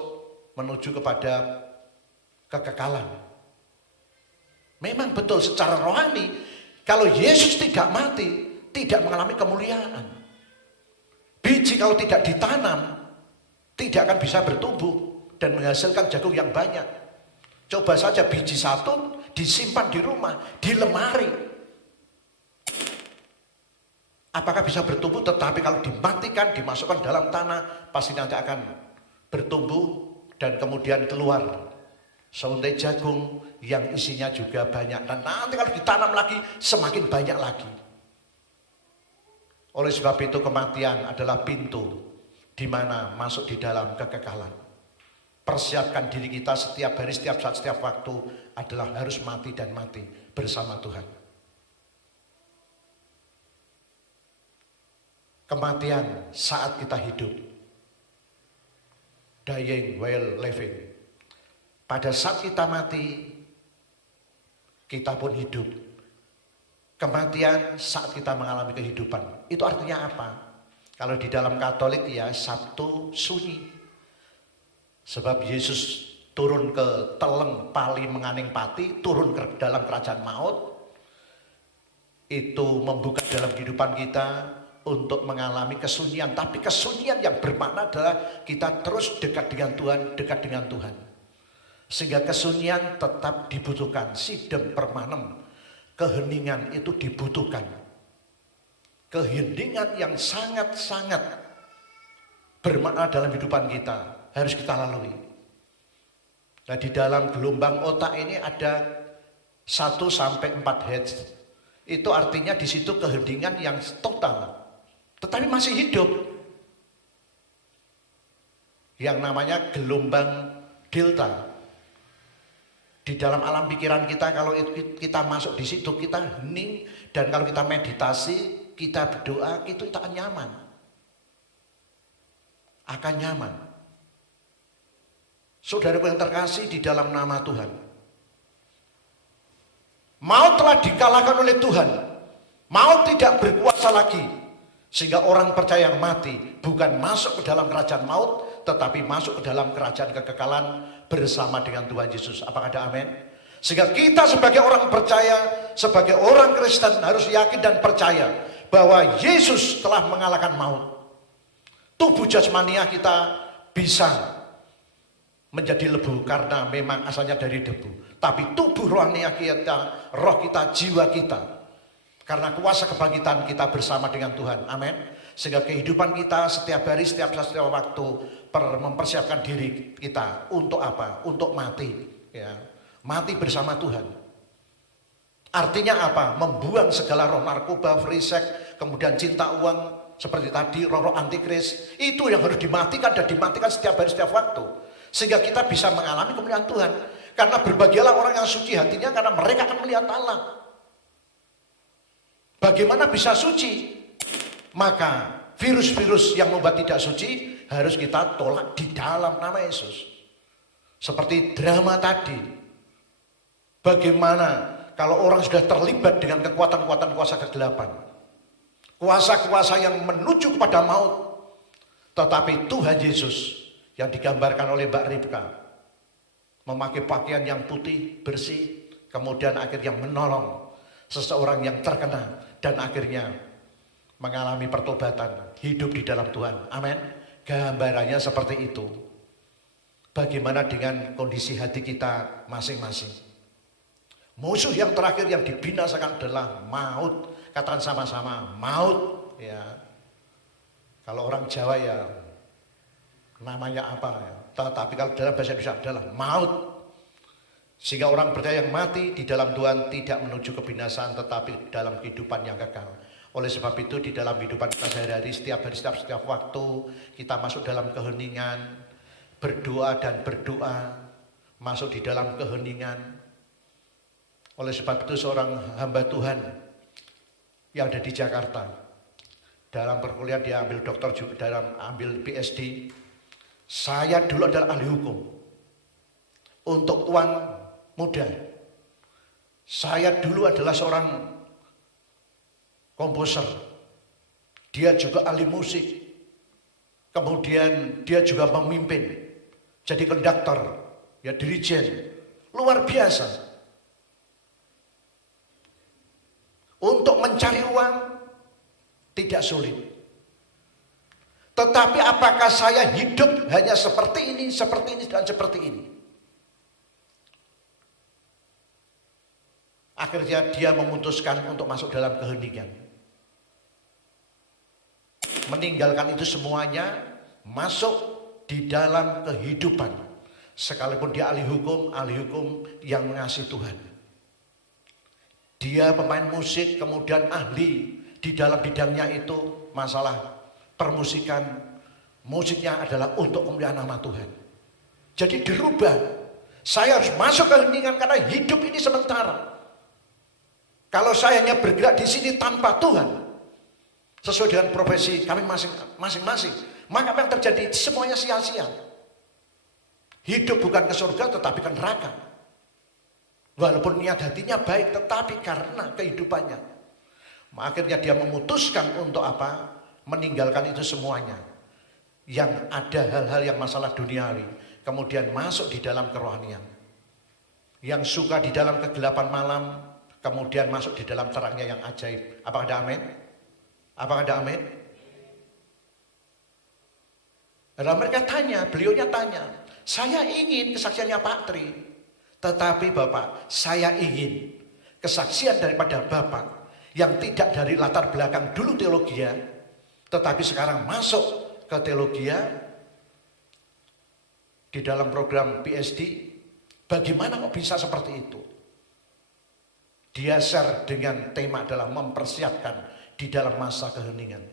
menuju kepada kekekalan. Memang betul secara rohani, kalau Yesus tidak mati, tidak mengalami kemuliaan. Biji kalau tidak ditanam, tidak akan bisa bertumbuh dan menghasilkan jagung yang banyak. Coba saja biji satu disimpan di rumah, di lemari. Apakah bisa bertumbuh? Tetapi kalau dimatikan, dimasukkan dalam tanah, pasti nanti akan bertumbuh dan kemudian keluar seuntai jagung yang isinya juga banyak. Dan nanti kalau ditanam lagi, semakin banyak lagi. Oleh sebab itu kematian adalah pintu di mana masuk di dalam kekekalan. Persiapkan diri kita setiap hari, setiap saat, setiap waktu adalah harus mati dan mati bersama Tuhan. Kematian saat kita hidup. Dying while living. Pada saat kita mati, kita pun hidup. Kematian saat kita mengalami kehidupan. Itu artinya apa? Kalau di dalam Katolik ya Sabtu Sunyi. Sebab Yesus turun ke teleng pali menganing pati, turun ke dalam kerajaan maut. Itu membuka dalam kehidupan kita untuk mengalami kesunyian. Tapi kesunyian yang bermakna adalah kita terus dekat dengan Tuhan, dekat dengan Tuhan. Sehingga kesunyian tetap dibutuhkan. Sidem permanem, keheningan itu dibutuhkan. Keheningan yang sangat-sangat bermakna dalam kehidupan kita harus kita lalui. Nah, di dalam gelombang otak ini ada 1 sampai 4 Hz. Itu artinya di situ keheningan yang total. Tetapi masih hidup. Yang namanya gelombang delta. Di dalam alam pikiran kita, kalau kita masuk di situ, kita hening. Dan kalau kita meditasi, kita berdoa, itu akan nyaman. Akan nyaman. Saudaraku yang terkasih di dalam nama Tuhan. Maut telah dikalahkan oleh Tuhan. Maut tidak berkuasa lagi. Sehingga orang percaya yang mati bukan masuk ke dalam kerajaan maut, tetapi masuk ke dalam kerajaan kekekalan bersama dengan Tuhan Yesus. Apakah ada amin? Sehingga kita sebagai orang percaya, sebagai orang Kristen harus yakin dan percaya bahwa Yesus telah mengalahkan maut. Tubuh jasmania kita bisa menjadi lebu karena memang asalnya dari debu. Tapi tubuh rohania kita, roh kita, jiwa kita, karena kuasa kebangkitan kita bersama dengan Tuhan. Amin. Sehingga kehidupan kita setiap hari, setiap saat, setiap waktu mempersiapkan diri kita untuk apa? Untuk mati. Ya. Mati bersama Tuhan. Artinya apa? Membuang segala roh narkoba, free sex, kemudian cinta uang, seperti tadi roh-roh antikris. Itu yang harus dimatikan dan dimatikan setiap hari, setiap waktu. Sehingga kita bisa mengalami kemuliaan Tuhan. Karena berbahagialah orang yang suci hatinya, karena mereka akan melihat Allah. Bagaimana bisa suci? Maka virus-virus yang membuat tidak suci harus kita tolak di dalam nama Yesus. Seperti drama tadi. Bagaimana kalau orang sudah terlibat dengan kekuatan-kekuatan kuasa kegelapan. Kuasa-kuasa yang menuju kepada maut. Tetapi Tuhan Yesus yang digambarkan oleh Mbak Ribka. Memakai pakaian yang putih, bersih. Kemudian akhirnya menolong seseorang yang terkena. Dan akhirnya mengalami pertobatan, hidup di dalam Tuhan. Amin. Gambarannya seperti itu. Bagaimana dengan kondisi hati kita masing-masing? Musuh yang terakhir yang dibinasakan adalah maut. Katakan sama-sama, maut. Ya. Kalau orang Jawa ya namanya apa? Ya. Tapi kalau dalam bahasa Indonesia adalah maut. Sehingga orang percaya yang mati di dalam Tuhan tidak menuju kebinasaan, tetapi dalam kehidupan yang kekal. Oleh sebab itu di dalam kehidupan kita sehari-hari, setiap hari, setiap waktu kita masuk dalam keheningan, berdoa dan berdoa, masuk di dalam keheningan. Oleh sebab itu seorang hamba Tuhan yang ada di Jakarta, dalam perkuliahan dia ambil doktor juga, dalam ambil PhD. Saya dulu adalah ahli hukum. Untuk tuan muda, saya dulu adalah seorang komposer. Dia juga ahli musik. Kemudian dia juga memimpin. Jadi konduktor, ya dirijen. Luar biasa. Untuk mencari uang tidak sulit. Tetapi apakah saya hidup hanya seperti ini, dan seperti ini? Akhirnya dia memutuskan untuk masuk dalam keheningan. Meninggalkan itu semuanya, masuk di dalam kehidupan. Sekalipun dia ahli hukum yang mengasihi Tuhan. Dia pemain musik, kemudian ahli di dalam bidangnya itu masalah permusikan, musiknya adalah untuk kemuliaan nama Tuhan. Jadi dirubah. Saya harus masuk ke heningan karena hidup ini sementara. Kalau saya hanya bergerak di sini tanpa Tuhan, sesuai dengan profesi kami masing-masing, maka apa yang terjadi? Semuanya sia-sia. Hidup bukan ke surga tetapi ke neraka. Walaupun niat hatinya baik, tetapi karena kehidupannya, akhirnya dia memutuskan untuk apa? Meninggalkan itu semuanya. Yang ada hal-hal yang masalah duniawi, kemudian masuk di dalam kerohanian. Yang suka di dalam kegelapan malam, kemudian masuk di dalam terangnya yang ajaib. Apakah ada amin? Apakah ada amin? Lalu mereka tanya, beliaunya tanya, saya ingin kesaksiannya Pak Tri. Tetapi Bapak, saya ingin kesaksian daripada Bapak yang tidak dari latar belakang dulu teologia, tetapi sekarang masuk ke teologia di dalam program PhD. Bagaimana kok bisa seperti itu? Dia share dengan tema adalah mempersiapkan di dalam masa keheningan.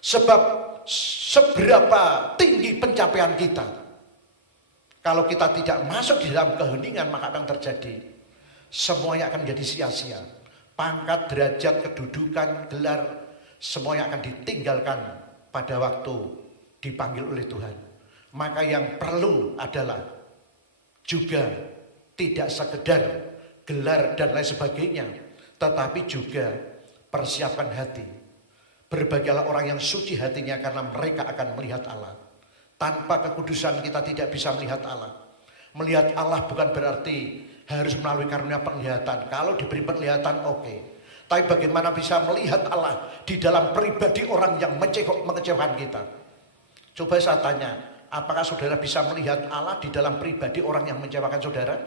Sebab seberapa tinggi pencapaian kita, kalau kita tidak masuk di dalam keheningan, maka apa yang terjadi? Semuanya akan menjadi sia-sia. Pangkat, derajat, kedudukan, gelar, semuanya akan ditinggalkan pada waktu dipanggil oleh Tuhan. Maka yang perlu adalah juga tidak sekedar gelar dan lain sebagainya, tetapi juga persiapkan hati. Berbahagialah orang yang suci hatinya karena mereka akan melihat Allah. Tanpa kekudusan kita tidak bisa melihat Allah. Melihat Allah bukan berarti harus melalui karunia penglihatan. Kalau diberi penglihatan oke. Tapi bagaimana bisa melihat Allah di dalam pribadi orang yang mengecewakan kita? Coba saya tanya, apakah saudara bisa melihat Allah di dalam pribadi orang yang mengecewakan saudara?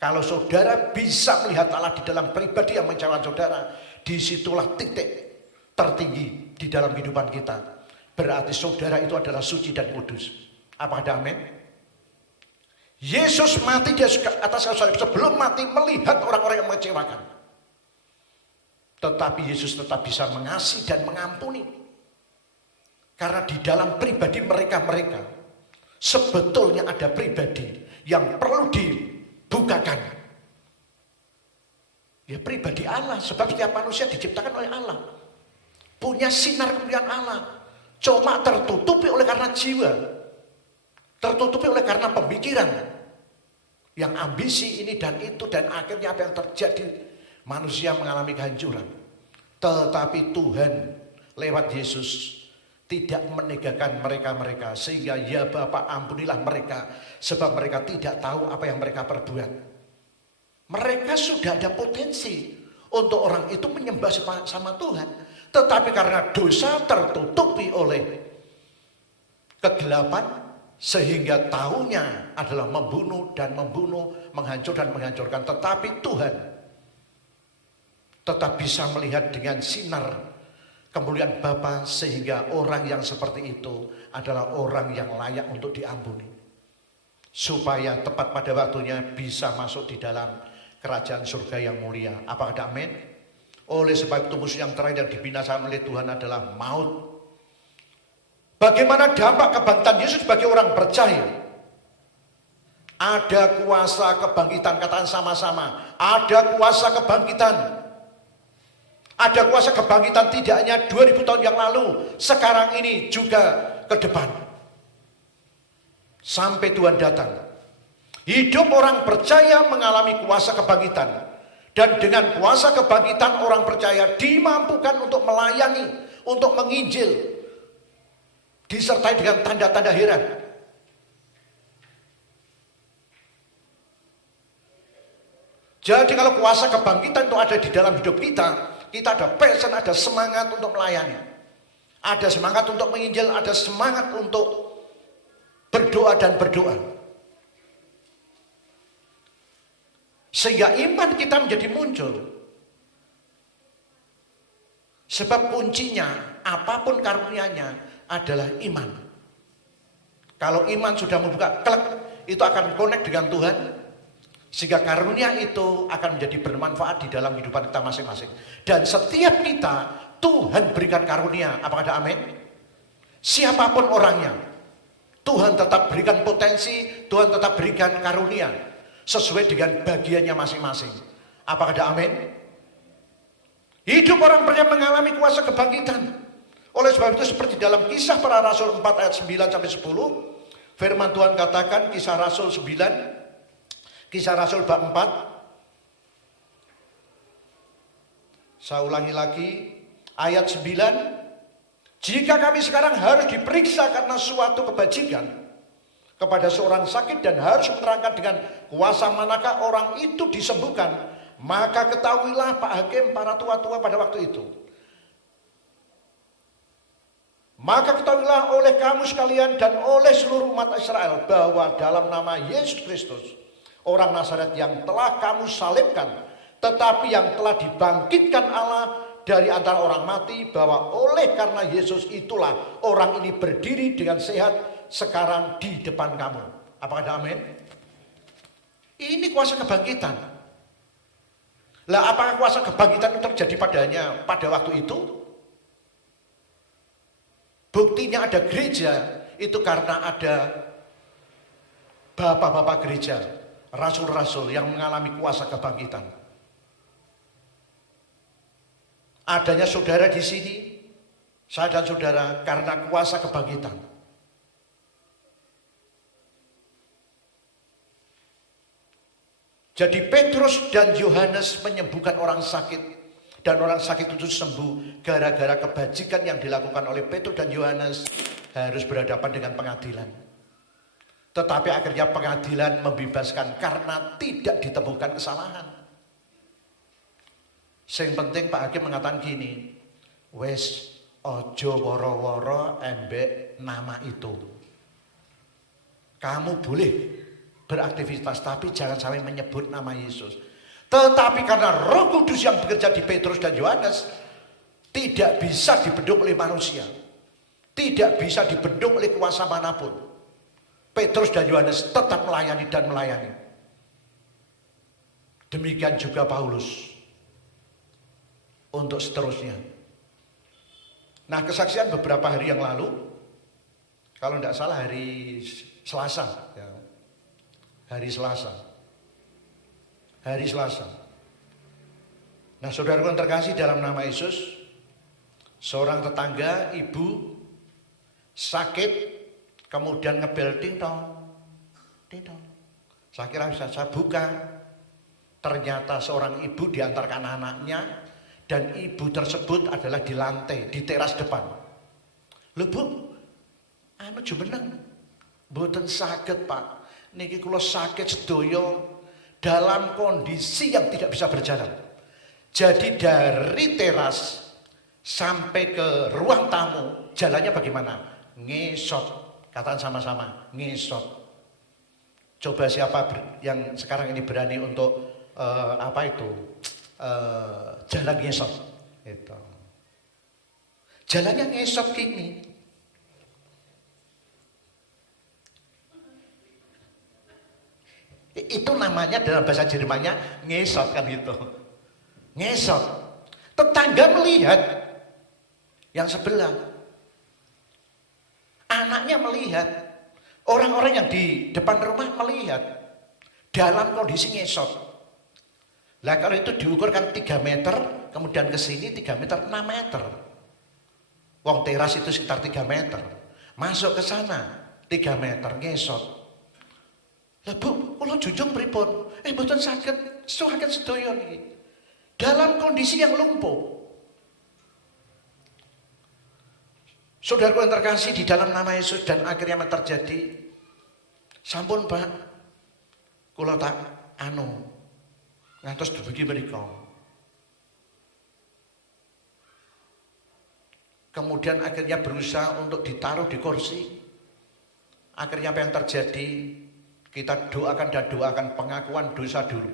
Kalau saudara bisa melihat Allah di dalam pribadi yang mengecewakan saudara, disitulah titik tertinggi di dalam kehidupan kita. Berarti saudara itu adalah suci dan kudus. Apakah ada amin? Yesus mati di atas kayu salib, sebelum mati melihat orang-orang yang mengecewakan. Tetapi Yesus tetap bisa mengasihi dan mengampuni. Karena di dalam pribadi mereka sebetulnya ada pribadi yang perlu dibukakan. Ya pribadi Allah, sebab setiap manusia diciptakan oleh Allah. Punya sinar kemuliaan Allah. Cuma tertutupi oleh karena jiwa. Tertutupi oleh karena pemikiran. Yang ambisi ini dan itu, dan akhirnya apa yang terjadi? Manusia mengalami kehancuran. Tetapi Tuhan lewat Yesus tidak menegakkan mereka-mereka. Sehingga ya Bapa ampunilah mereka. Sebab mereka tidak tahu apa yang mereka perbuat. Mereka sudah ada potensi untuk orang itu menyembah sama Tuhan. Tetapi karena dosa tertutupi oleh kegelapan, sehingga tahunya adalah membunuh, menghancurkan. Tetapi Tuhan tetap bisa melihat dengan sinar kemuliaan Bapa, sehingga orang yang seperti itu adalah orang yang layak untuk diampuni. Supaya tepat pada waktunya bisa masuk di dalam kerajaan surga yang mulia. Apakah ada amin? Oleh sebab itu musuh yang terakhir yang dibinasakan oleh Tuhan adalah maut. Bagaimana dampak kebangkitan Yesus bagi orang percaya? Ada kuasa kebangkitan, katakan sama-sama. Ada kuasa kebangkitan. Ada kuasa kebangkitan tidak hanya 2000 tahun yang lalu, sekarang ini juga ke depan. Sampai Tuhan datang. Hidup orang percaya mengalami kuasa kebangkitan. Dan dengan kuasa kebangkitan orang percaya dimampukan untuk melayani, untuk menginjil, disertai dengan tanda-tanda heran. Jadi kalau kuasa kebangkitan itu ada di dalam hidup kita, kita ada passion, ada semangat untuk melayani. Ada semangat untuk menginjil, ada semangat untuk berdoa dan berdoa. Sehingga iman kita menjadi muncul. Sebab kuncinya, apapun karunianya adalah iman. Kalau iman sudah membuka klek, itu akan connect dengan Tuhan. Sehingga karunia itu akan menjadi bermanfaat di dalam kehidupan kita masing-masing. Dan setiap kita, Tuhan berikan karunia. Apakah ada amin? Siapapun orangnya, Tuhan tetap berikan potensi, Tuhan tetap berikan karunia sesuai dengan bagiannya masing-masing. Apakah ada amin? Hidup orang pernah mengalami kuasa kebangkitan. Oleh sebab itu seperti dalam Kisah Para Rasul 4 ayat 9 sampai 10, firman Tuhan katakan, Kisah Rasul 9, Kisah Rasul bab 4. Saya ulangi lagi, ayat 9. Jika kami sekarang harus diperiksa karena suatu kebajikan kepada seorang sakit dan harus menerangkan dengan kuasa manakah orang itu disembuhkan, maka ketahuilah Pak Hakim, para tua-tua pada waktu itu. Maka ketahuilah oleh kamu sekalian dan oleh seluruh umat Israel bahwa dalam nama Yesus Kristus, orang Nazaret yang telah kamu salibkan, tetapi yang telah dibangkitkan Allah dari antara orang mati, bahwa oleh karena Yesus itulah orang ini berdiri dengan sehat sekarang di depan kamu. Apakah ada amin? Ini kuasa kebangkitan. Lah, apakah kuasa kebangkitan itu terjadi padanya pada waktu itu? Buktinya ada gereja, itu karena ada bapak-bapak gereja, rasul-rasul yang mengalami kuasa kebangkitan. Adanya saudara di sini, saya dan saudara, karena kuasa kebangkitan. Jadi Petrus dan Yohanes menyembuhkan orang sakit, dan orang sakit itu sembuh gara-gara kebajikan yang dilakukan oleh Petrus dan Yohanes harus berhadapan dengan pengadilan. Tetapi akhirnya pengadilan membebaskan karena tidak ditemukan kesalahan. Yang penting Pak Hakim mengatakan gini, wes ojo woro-woro embek nama itu. Kamu boleh beraktivitas, tapi jangan sampai menyebut nama Yesus. Tetapi karena Roh Kudus yang bekerja di Petrus dan Yohanes, tidak bisa dibendung oleh manusia, tidak bisa dibendung oleh kuasa manapun. Petrus dan Yohanes tetap melayani dan melayani. Demikian juga Paulus. Untuk seterusnya. Nah, kesaksian beberapa hari yang lalu, kalau tidak salah hari Selasa, ya. Hari Selasa. Nah, saudara-saudara terkasih dalam nama Yesus, seorang tetangga ibu sakit, kemudian ngebel ting tong. Saya kira bisa saya buka, ternyata seorang ibu diantarkan anaknya. Dan ibu tersebut adalah di lantai, di teras depan. Lho Bu, anu jumeneng, mboten saged Pak. Niki kula sakit sedoyo dalam kondisi yang tidak bisa berjalan. Jadi dari teras sampai ke ruang tamu, jalannya bagaimana? Ngesot, katakan sama-sama, ngesot. Coba siapa yang sekarang ini berani untuk jalan ngesot itu. Jalannya ngesot gini. Itu namanya dalam bahasa Jermannya ngesot kan gitu. Ngesot. Tetangga melihat yang sebelah. Anaknya melihat. Orang-orang yang di depan rumah melihat dalam kondisi ngesot. Lah kalau itu diukurkan 3 meter, kemudian ke sini 3 meter, 6 meter. Wong teras itu sekitar 3 meter. Masuk ke sana 3 meter, ngesot. Lah Bu, kula junjung pripun? Mboten saged, saged sedaya niki. Dalam kondisi yang lumpuh. Saudaraku yang terkasih di dalam nama Yesus, dan akhirnya terjadi. Sampun Pak, kula tak ngantos dumugi mriku. Kemudian akhirnya berusaha untuk ditaruh di kursi. Akhirnya apa yang terjadi? Kita doakan dan doakan pengakuan dosa dulu.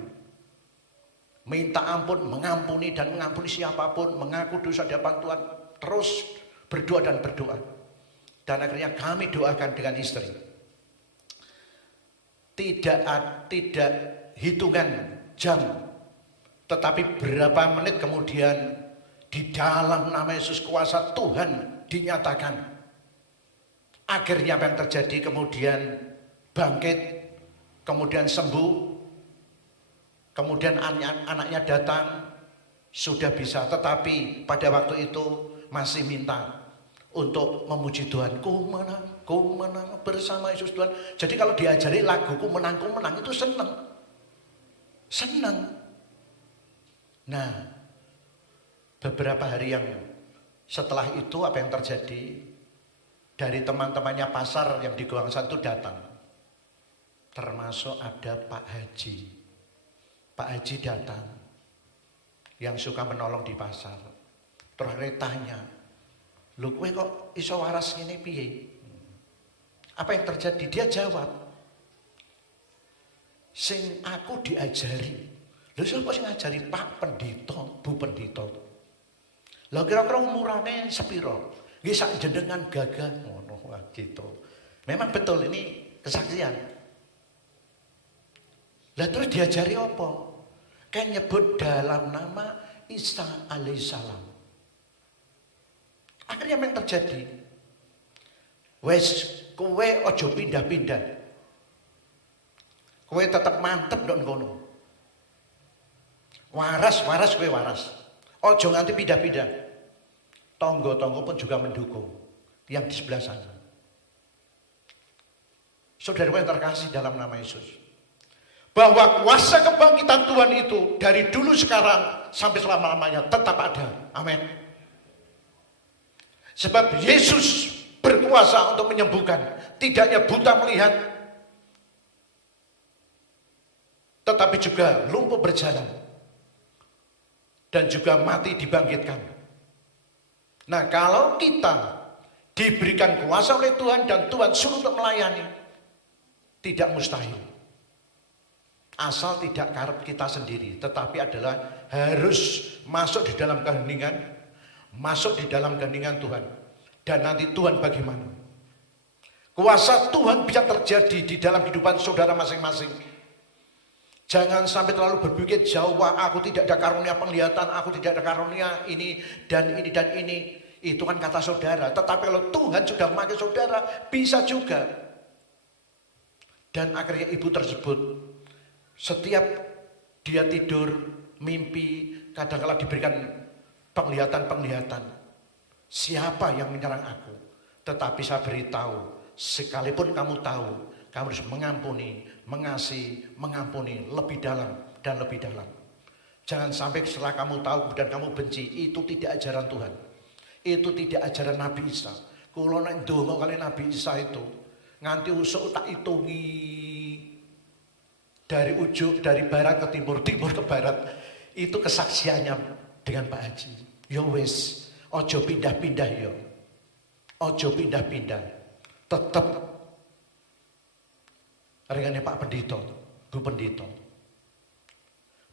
Minta ampun, mengampuni dan mengampuni siapapun, mengaku dosa di hadapan Tuhan. Terus berdoa dan berdoa. Dan akhirnya kami doakan dengan istri. Tidak hitungan jam, tetapi berapa menit kemudian di dalam nama Yesus kuasa Tuhan dinyatakan. Akhirnya apa yang terjadi? Kemudian bangkit, kemudian sembuh, kemudian anaknya datang, sudah bisa. Tetapi pada waktu itu masih minta untuk memuji Tuhan. Ku menang bersama Yesus Tuhan. Jadi kalau diajari lagu ku menang itu senang. Nah, beberapa hari yang setelah itu apa yang terjadi? Dari teman-temannya pasar yang di Goangsan itu datang. Termasuk ada Pak Haji. Pak Haji datang. Yang suka menolong di pasar. Terus tanya, "Lu kowe kok iso waras ngene piye?" Apa yang terjadi? Dia jawab, "Sing aku diajari." Lho sapa sing ngajari? Pak Pendito, Bu Pendito. Lah kira-kira umurane sepiro? Nggih sak jenengan gagah ngono gitu. Memang betul ini kesaksian. Lah terus diajari apa? Kayak nyebut dalam nama Isa alaihissalam. Akhirnya apa yang terjadi? Wes kowe ojo pindah-pindah. Kowe tetap mantep ndok ngono. Waras kowe waras. Ojo nganti pindah-pindah. Tonggo-tonggo pun juga mendukung yang di sebelah sana. Saudara yang terkasih dalam nama Yesus, bahwa kuasa kebangkitan Tuhan itu dari dulu sekarang sampai selama-lamanya tetap ada. Amin. Sebab Yesus berkuasa untuk menyembuhkan. Tidak hanya buta melihat, tetapi juga lumpuh berjalan. Dan juga mati dibangkitkan. Nah, kalau kita diberikan kuasa oleh Tuhan dan Tuhan suruh untuk melayani, tidak mustahil. Asal tidak karep kita sendiri, tetapi adalah harus masuk di dalam keheningan, masuk di dalam keheningan Tuhan. Dan nanti Tuhan bagaimana? Kuasa Tuhan bisa terjadi di dalam kehidupan saudara masing-masing. Jangan sampai terlalu berpikir jauh, aku tidak ada karunia penglihatan, aku tidak ada karunia ini dan ini dan ini. Itu kan kata saudara. Tetapi kalau Tuhan sudah memakai saudara, bisa juga. Dan akhirnya ibu tersebut, setiap dia tidur, mimpi, kadang-kala diberikan penglihatan-penglihatan. Siapa yang menyerang aku? Tetapi saya beritahu, sekalipun kamu tahu, kamu harus mengampuni, mengasihi, mengampuni lebih dalam dan lebih dalam. Jangan sampai setelah kamu tahu dan kamu benci. Itu tidak ajaran Tuhan. Itu tidak ajaran Nabi Isa. Kalau nek ndonga kali Nabi Isa itu nganti usuk tak hitungi dari ujung, dari barat ke timur, timur ke barat. Itu kesaksiannya dengan Pak Haji. Ya wis, ojo pindah-pindah ya. Ojo pindah-pindah. Tetap rekannya Pak Pendito, Bu Pendito.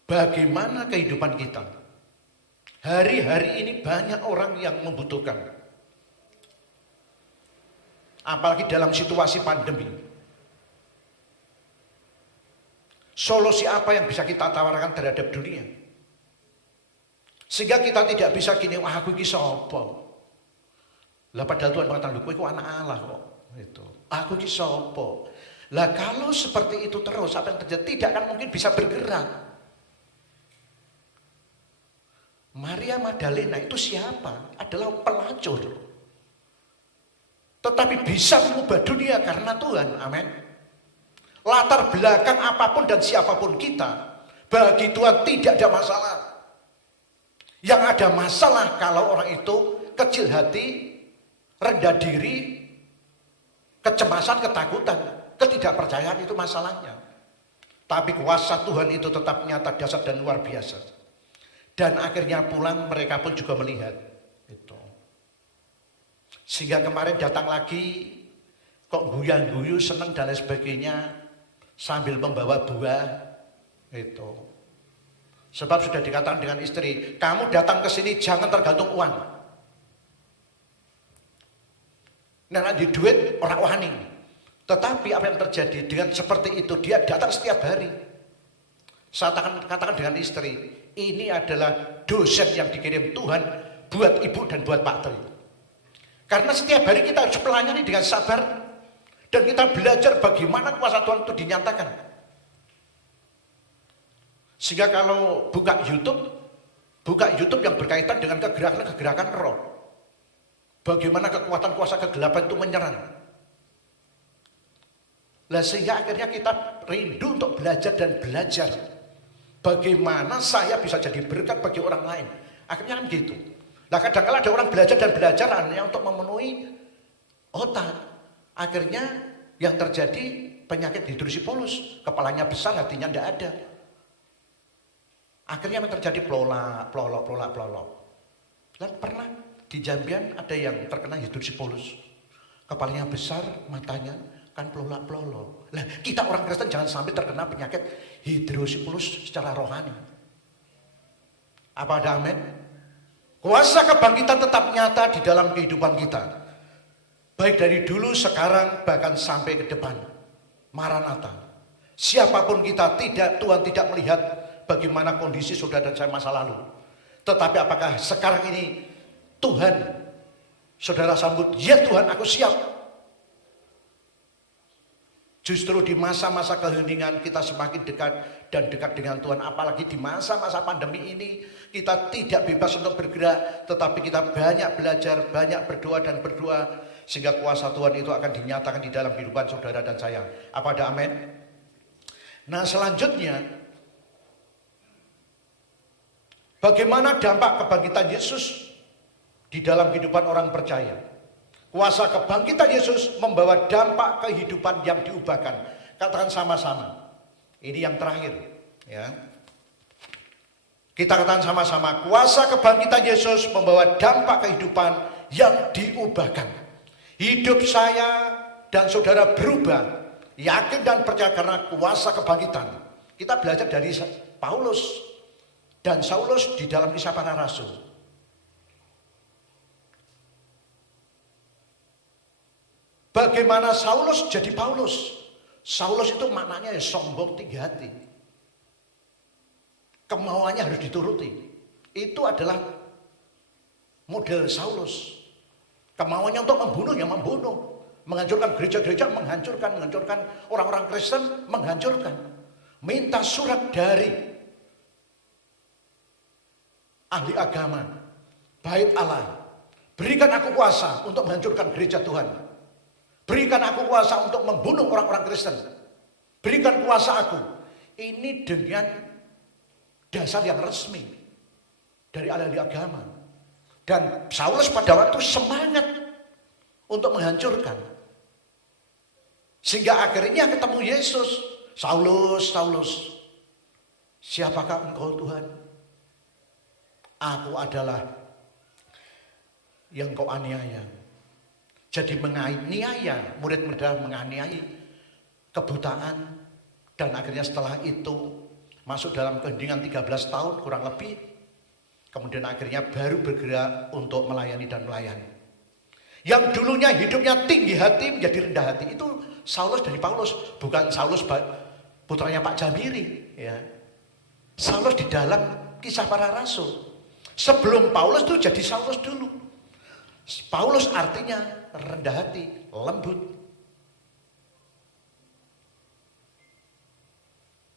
Bagaimana kehidupan kita? Hari-hari ini banyak orang yang membutuhkan. Apalagi dalam situasi pandemi. Solusi apa yang bisa kita tawarkan terhadap dunia? Sehingga kita tidak bisa gini, wah aku ini sapa? Lah padahal Tuhan mengatakan, kowe iku anak Allah kok. Itu. Aku ini sapa? Lah kalau seperti itu terus apa yang terjadi? Tidak akan mungkin bisa bergerak. Maria Magdalena itu siapa? Adalah pelacur. Tetapi bisa mengubah dunia karena Tuhan. Amin. Latar belakang apapun dan siapapun kita, bagi Tuhan tidak ada masalah. Yang ada masalah kalau orang itu kecil hati, rendah diri, kecemasan, ketakutan, ketidakpercayaan, itu masalahnya. Tapi kuasa Tuhan itu tetap nyata, dasar dan luar biasa. Dan akhirnya pulang mereka pun juga melihat itu. Sehingga kemarin datang lagi kok guyang-guyu, senang dan lain sebagainya, sambil membawa buah itu. Sebab sudah dikatakan dengan istri, kamu datang ke sini jangan tergantung uang. Nah, di duit orang wani. Tetapi apa yang terjadi dengan seperti itu, dia datang setiap hari. Saya katakan dengan istri, ini adalah dosen yang dikirim Tuhan buat ibu dan buat Pak Tri. Karena setiap hari kita harus melayani dengan sabar. Dan kita belajar bagaimana kuasa Tuhan itu dinyatakan. Sehingga kalau buka YouTube yang berkaitan dengan kegerakan roh. Bagaimana kekuatan kuasa kegelapan itu menyerang. Nah, sehingga akhirnya kita rindu untuk belajar dan belajar. Bagaimana saya bisa jadi berkat bagi orang lain. Akhirnya kan gitu. Nah, kadang-kadang ada orang belajar dan belajar hanya untuk memenuhi otak. Akhirnya yang terjadi penyakit hidrosipolus. Kepalanya besar, hatinya tidak ada. Akhirnya yang terjadi pelolak. Lalu pernah di Jambian ada yang terkena hidrosipolus. Kepalanya besar, matanya kan pelolak. Lah, kita orang Kristen jangan sampai terkena penyakit hidrosipolus secara rohani. Apa ada amin? Kuasa kebangkitan tetap nyata di dalam kehidupan kita. Baik dari dulu, sekarang, bahkan sampai ke depan. Maranatha. Siapapun kita, Tuhan tidak melihat bagaimana kondisi saudara dan saya masa lalu. Tetapi apakah sekarang ini Tuhan, saudara sambut, ya Tuhan aku siap. Justru di masa-masa keheningan kita semakin dekat dan dekat dengan Tuhan. Apalagi di masa-masa pandemi ini kita tidak bebas untuk bergerak. Tetapi kita banyak belajar, banyak berdoa dan berdoa. Sehingga kuasa Tuhan itu akan dinyatakan di dalam kehidupan saudara dan saya. Apa ada amin? Nah, selanjutnya, bagaimana dampak kebangkitan Yesus di dalam kehidupan orang percaya? Kuasa kebangkitan Yesus membawa dampak kehidupan yang diubahkan. Katakan sama-sama. Ini yang terakhir, ya. Kita katakan sama-sama, kuasa kebangkitan Yesus membawa dampak kehidupan yang diubahkan. Hidup saya dan saudara berubah, yakin dan percaya karena kuasa kebangkitan. Kita belajar dari Paulus dan Saulus di dalam Kisah Para Rasul. Bagaimana Saulus jadi Paulus? Saulus itu maknanya ya sombong, tinggi hati. Kemauannya harus dituruti. Itu adalah model Saulus. Kemauannya untuk membunuh, ya membunuh. Menghancurkan gereja-gereja, menghancurkan orang-orang Kristen, menghancurkan. Minta surat dari ahli agama, bait Allah. Berikan aku kuasa untuk menghancurkan gereja Tuhan. Berikan aku kuasa untuk membunuh orang-orang Kristen. Berikan kuasa aku. Ini dengan dasar yang resmi dari ahli agama. Dan Saulus pada waktu semangat untuk menghancurkan. Sehingga akhirnya ketemu Yesus. Saulus, siapakah engkau Tuhan? Aku adalah yang kau aniaya. Jadi menganiaya, murid-murid menganiayai kebutaan. Dan akhirnya setelah itu masuk dalam keheningan 13 tahun kurang lebih. Kemudian akhirnya baru bergerak untuk melayani dan melayani. Yang dulunya hidupnya tinggi hati menjadi rendah hati. Itu Saulus dari Paulus. Bukan Saulus putranya Pak Jamiri. Ya. Saulus di dalam Kisah Para Rasul. Sebelum Paulus itu jadi Saulus dulu. Paulus artinya rendah hati, lembut.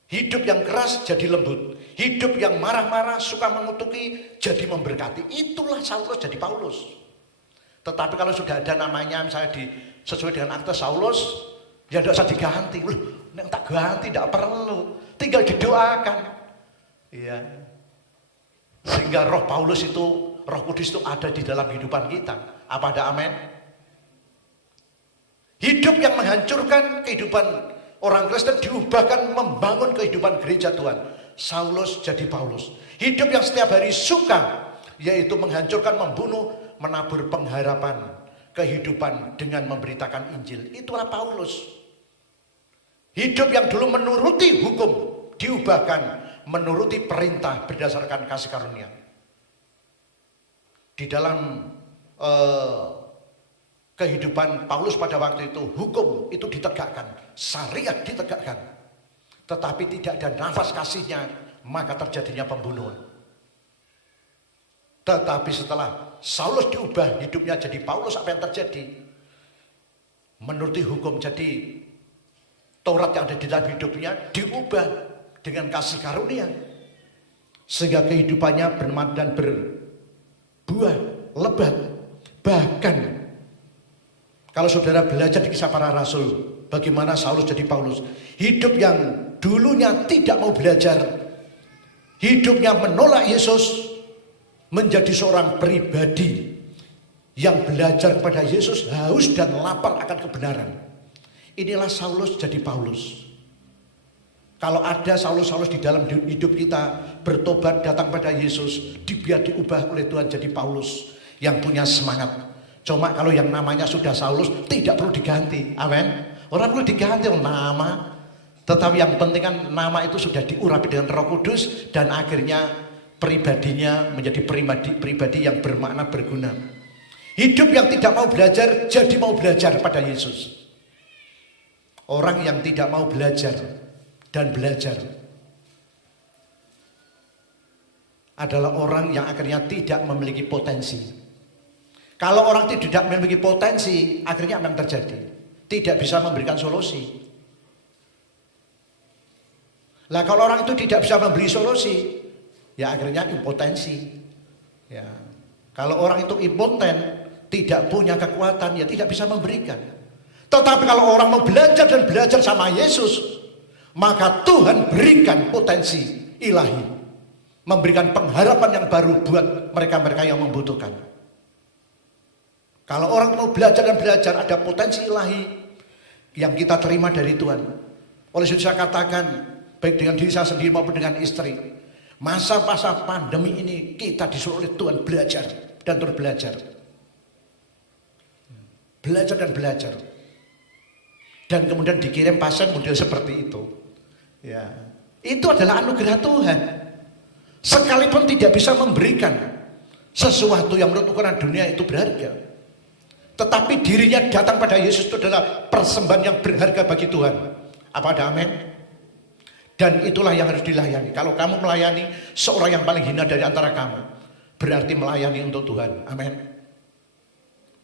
Hidup yang keras jadi lembut. Hidup yang marah-marah, suka mengutuki, jadi memberkati. Itulah Saulus jadi Paulus. Tetapi kalau sudah ada namanya misalnya sesuai dengan akte Saulus, ya tidak usah diganti. Loh, yang tak ganti tidak perlu. Tinggal didoakan. Iya. Sehingga roh Paulus itu, roh kudus itu ada di dalam kehidupan kita. Apa ada amin? Hidup yang menghancurkan kehidupan orang Kristen diubahkan membangun kehidupan gereja Tuhan. Saulus jadi Paulus. Hidup yang setiap hari suka, yaitu menghancurkan, membunuh, menabur pengharapan kehidupan dengan memberitakan Injil. Itulah Paulus. Hidup yang dulu menuruti hukum diubahkan menuruti perintah berdasarkan kasih karunia. Di dalam kehidupan Paulus pada waktu itu, hukum itu ditegakkan, syariat ditegakkan, tetapi tidak ada nafas kasihnya, maka terjadinya pembunuhan. Tetapi setelah Saulus diubah hidupnya jadi Paulus, apa yang terjadi? Menuruti hukum, jadi Taurat yang ada di dalam hidupnya diubah dengan kasih karunia. Sehingga kehidupannya bermanfaat dan berbuah lebat. Bahkan kalau saudara belajar di Kisah Para Rasul, bagaimana Saulus jadi Paulus. Hidup yang dulunya tidak mau belajar, hidupnya menolak Yesus, menjadi seorang pribadi yang belajar kepada Yesus, haus dan lapar akan kebenaran. Inilah Saulus jadi Paulus. Kalau ada Saulus-Saulus di dalam hidup kita, bertobat datang pada Yesus, biar diubah oleh Tuhan jadi Paulus yang punya semangat. Cuma kalau yang namanya sudah Saulus tidak perlu diganti. Amin. Orang perlu diganti nama. Tetapi yang penting kan nama itu sudah diurapi dengan Roh Kudus, dan akhirnya pribadinya menjadi pribadi yang bermakna, berguna. Hidup yang tidak mau belajar jadi mau belajar pada Yesus. Orang yang tidak mau belajar dan belajar adalah orang yang akhirnya tidak memiliki potensi. Kalau orang tidak memiliki potensi, akhirnya apa yang terjadi? Tidak bisa memberikan solusi. Lah kalau orang itu tidak bisa memberi solusi, ya akhirnya impotensi. Ya. Kalau orang itu impoten, tidak punya kekuatan, ya tidak bisa memberikan. Tetapi kalau orang mau belajar dan belajar sama Yesus, maka Tuhan berikan potensi ilahi, memberikan pengharapan yang baru buat mereka-mereka yang membutuhkan. Kalau orang mau belajar dan belajar, ada potensi ilahi yang kita terima dari Tuhan. Oleh sebab saya katakan, baik dengan diri saya sendiri maupun dengan istri, masa-masa pandemi ini kita disuruh oleh Tuhan belajar dan terus belajar. Belajar dan belajar. Dan kemudian dikirim pasien model seperti itu. Ya, itu adalah anugerah Tuhan. Sekalipun tidak bisa memberikan sesuatu yang menurut ukuran dunia itu berharga, tetapi dirinya datang pada Yesus itu adalah persembahan yang berharga bagi Tuhan. Apa ada amin? Dan itulah yang harus dilayani. Kalau kamu melayani seorang yang paling hina dari antara kamu, berarti melayani untuk Tuhan. Amin.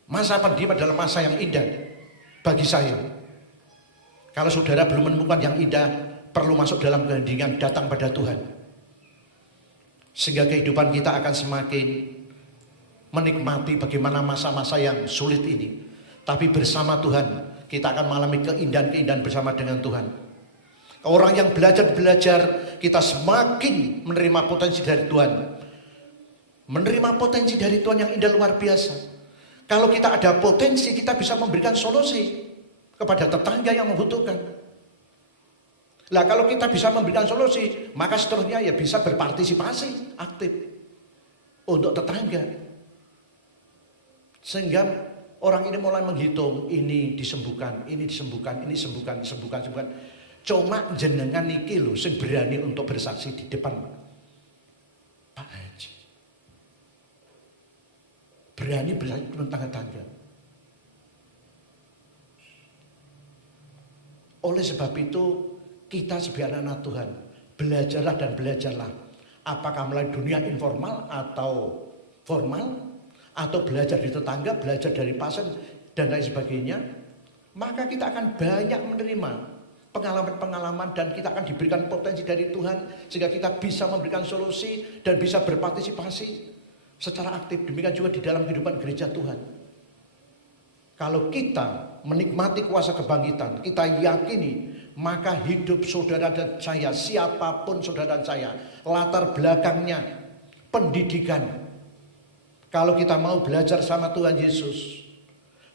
Masa pandemi adalah masa yang indah bagi saya. Kalau saudara belum menemukan yang indah, perlu masuk dalam keheningan, datang pada Tuhan. Sehingga kehidupan kita akan semakin menikmati bagaimana masa-masa yang sulit ini. Tapi bersama Tuhan, kita akan mengalami keindahan-keindahan bersama dengan Tuhan. Orang yang belajar, kita semakin menerima potensi dari Tuhan. Menerima potensi dari Tuhan yang indah luar biasa. Kalau kita ada potensi, kita bisa memberikan solusi kepada tetangga yang membutuhkan. Lah kalau kita bisa memberikan solusi, maka seterusnya ya bisa berpartisipasi aktif untuk tetangga. Sehingga orang ini mulai menghitung, ini disembuhkan, ini disembuhkan, ini disembuhkan. Cuma jenengan niki lho sing berani untuk bersaksi di depan Pak Haji. Berani bersaksi di tangga-tangga. Oleh sebab itu kita sebagai anak-anak Tuhan, belajarlah dan belajarlah. Apakah melalui dunia informal atau formal, atau belajar di tetangga, belajar dari pasien dan lain sebagainya, maka kita akan banyak menerima pengalaman-pengalaman dan kita akan diberikan potensi dari Tuhan sehingga kita bisa memberikan solusi dan bisa berpartisipasi secara aktif. Demikian juga di dalam kehidupan gereja Tuhan. Kalau kita menikmati kuasa kebangkitan, kita yakini, maka hidup saudara dan saya, siapapun saudara dan saya, latar belakangnya, pendidikan, kalau kita mau belajar sama Tuhan Yesus,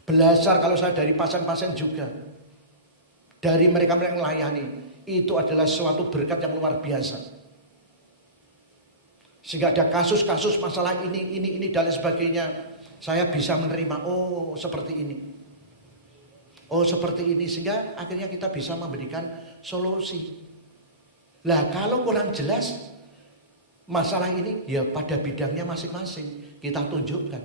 belajar kalau saya dari pasien-pasien juga, dari mereka-mereka yang melayani, itu adalah suatu berkat yang luar biasa. Sehingga ada kasus-kasus masalah ini dan lain sebagainya, saya bisa menerima, oh seperti ini. Oh seperti ini, sehingga akhirnya kita bisa memberikan solusi. Lah kalau kurang jelas masalah ini, ya pada bidangnya masing-masing kita tunjukkan.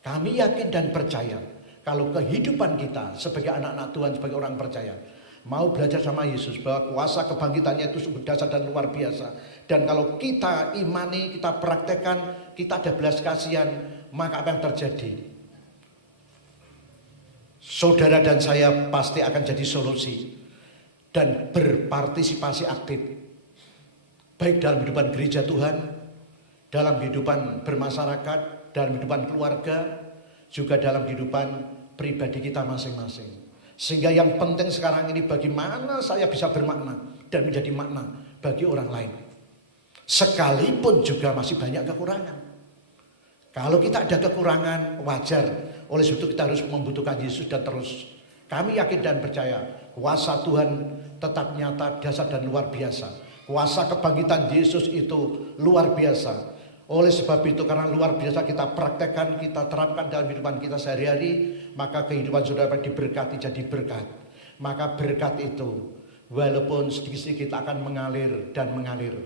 Kami yakin dan percaya kalau kehidupan kita sebagai anak-anak Tuhan, sebagai orang percaya, mau belajar sama Yesus bahwa kuasa kebangkitannya itu sungguh dasar dan luar biasa. Dan kalau kita imani, kita praktekkan, kita ada belas kasihan, maka apa yang terjadi? Saudara dan saya pasti akan jadi solusi dan berpartisipasi aktif, baik dalam kehidupan gereja Tuhan, dalam kehidupan bermasyarakat, dalam kehidupan keluarga, juga dalam kehidupan pribadi kita masing-masing. Sehingga yang penting sekarang ini bagaimana saya bisa bermakna dan menjadi makna bagi orang lain. Sekalipun juga masih banyak kekurangan. Kalau kita ada kekurangan wajar, oleh sebab itu kita harus membutuhkan Yesus dan terus. Kami yakin dan percaya kuasa Tuhan tetap nyata, dahsyat dan luar biasa. Kuasa kebangkitan Yesus itu luar biasa. Oleh sebab itu karena luar biasa kita praktekkan, kita terapkan dalam kehidupan kita sehari-hari, maka kehidupan saudara diberkati jadi berkat. Maka berkat itu walaupun sedikit-sedikit akan mengalir dan mengalir.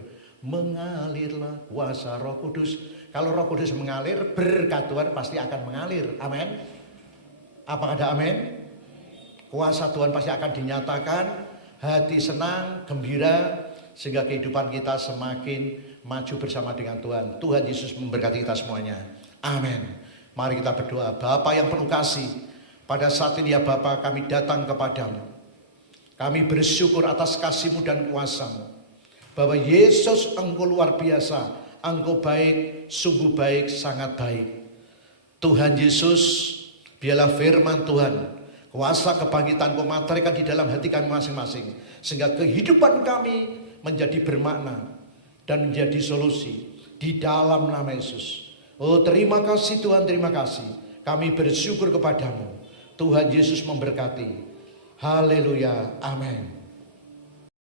Mengalirlah kuasa Roh Kudus. Kalau Roh Kudus mengalir, berkat Tuhan pasti akan mengalir. Amin. Apakah ada amin? Kuasa Tuhan pasti akan dinyatakan, hati senang, gembira, sehingga kehidupan kita semakin maju bersama dengan Tuhan. Tuhan Yesus memberkati kita semuanya. Amin. Mari kita berdoa. Bapa yang penuh kasih, pada saat ini ya Bapa, kami datang kepadamu. Kami bersyukur atas kasih-Mu dan kuasa-Mu. Bahwa Yesus Engkau luar biasa, Engkau baik, sungguh baik, sangat baik. Tuhan Yesus, biarlah firman Tuhan, kuasa kebangkitan Kau materikan di dalam hati kami masing-masing. Sehingga kehidupan kami menjadi bermakna dan menjadi solusi di dalam nama Yesus. Oh terima kasih Tuhan, terima kasih. Kami bersyukur kepadamu. Tuhan Yesus memberkati. Haleluya, amin.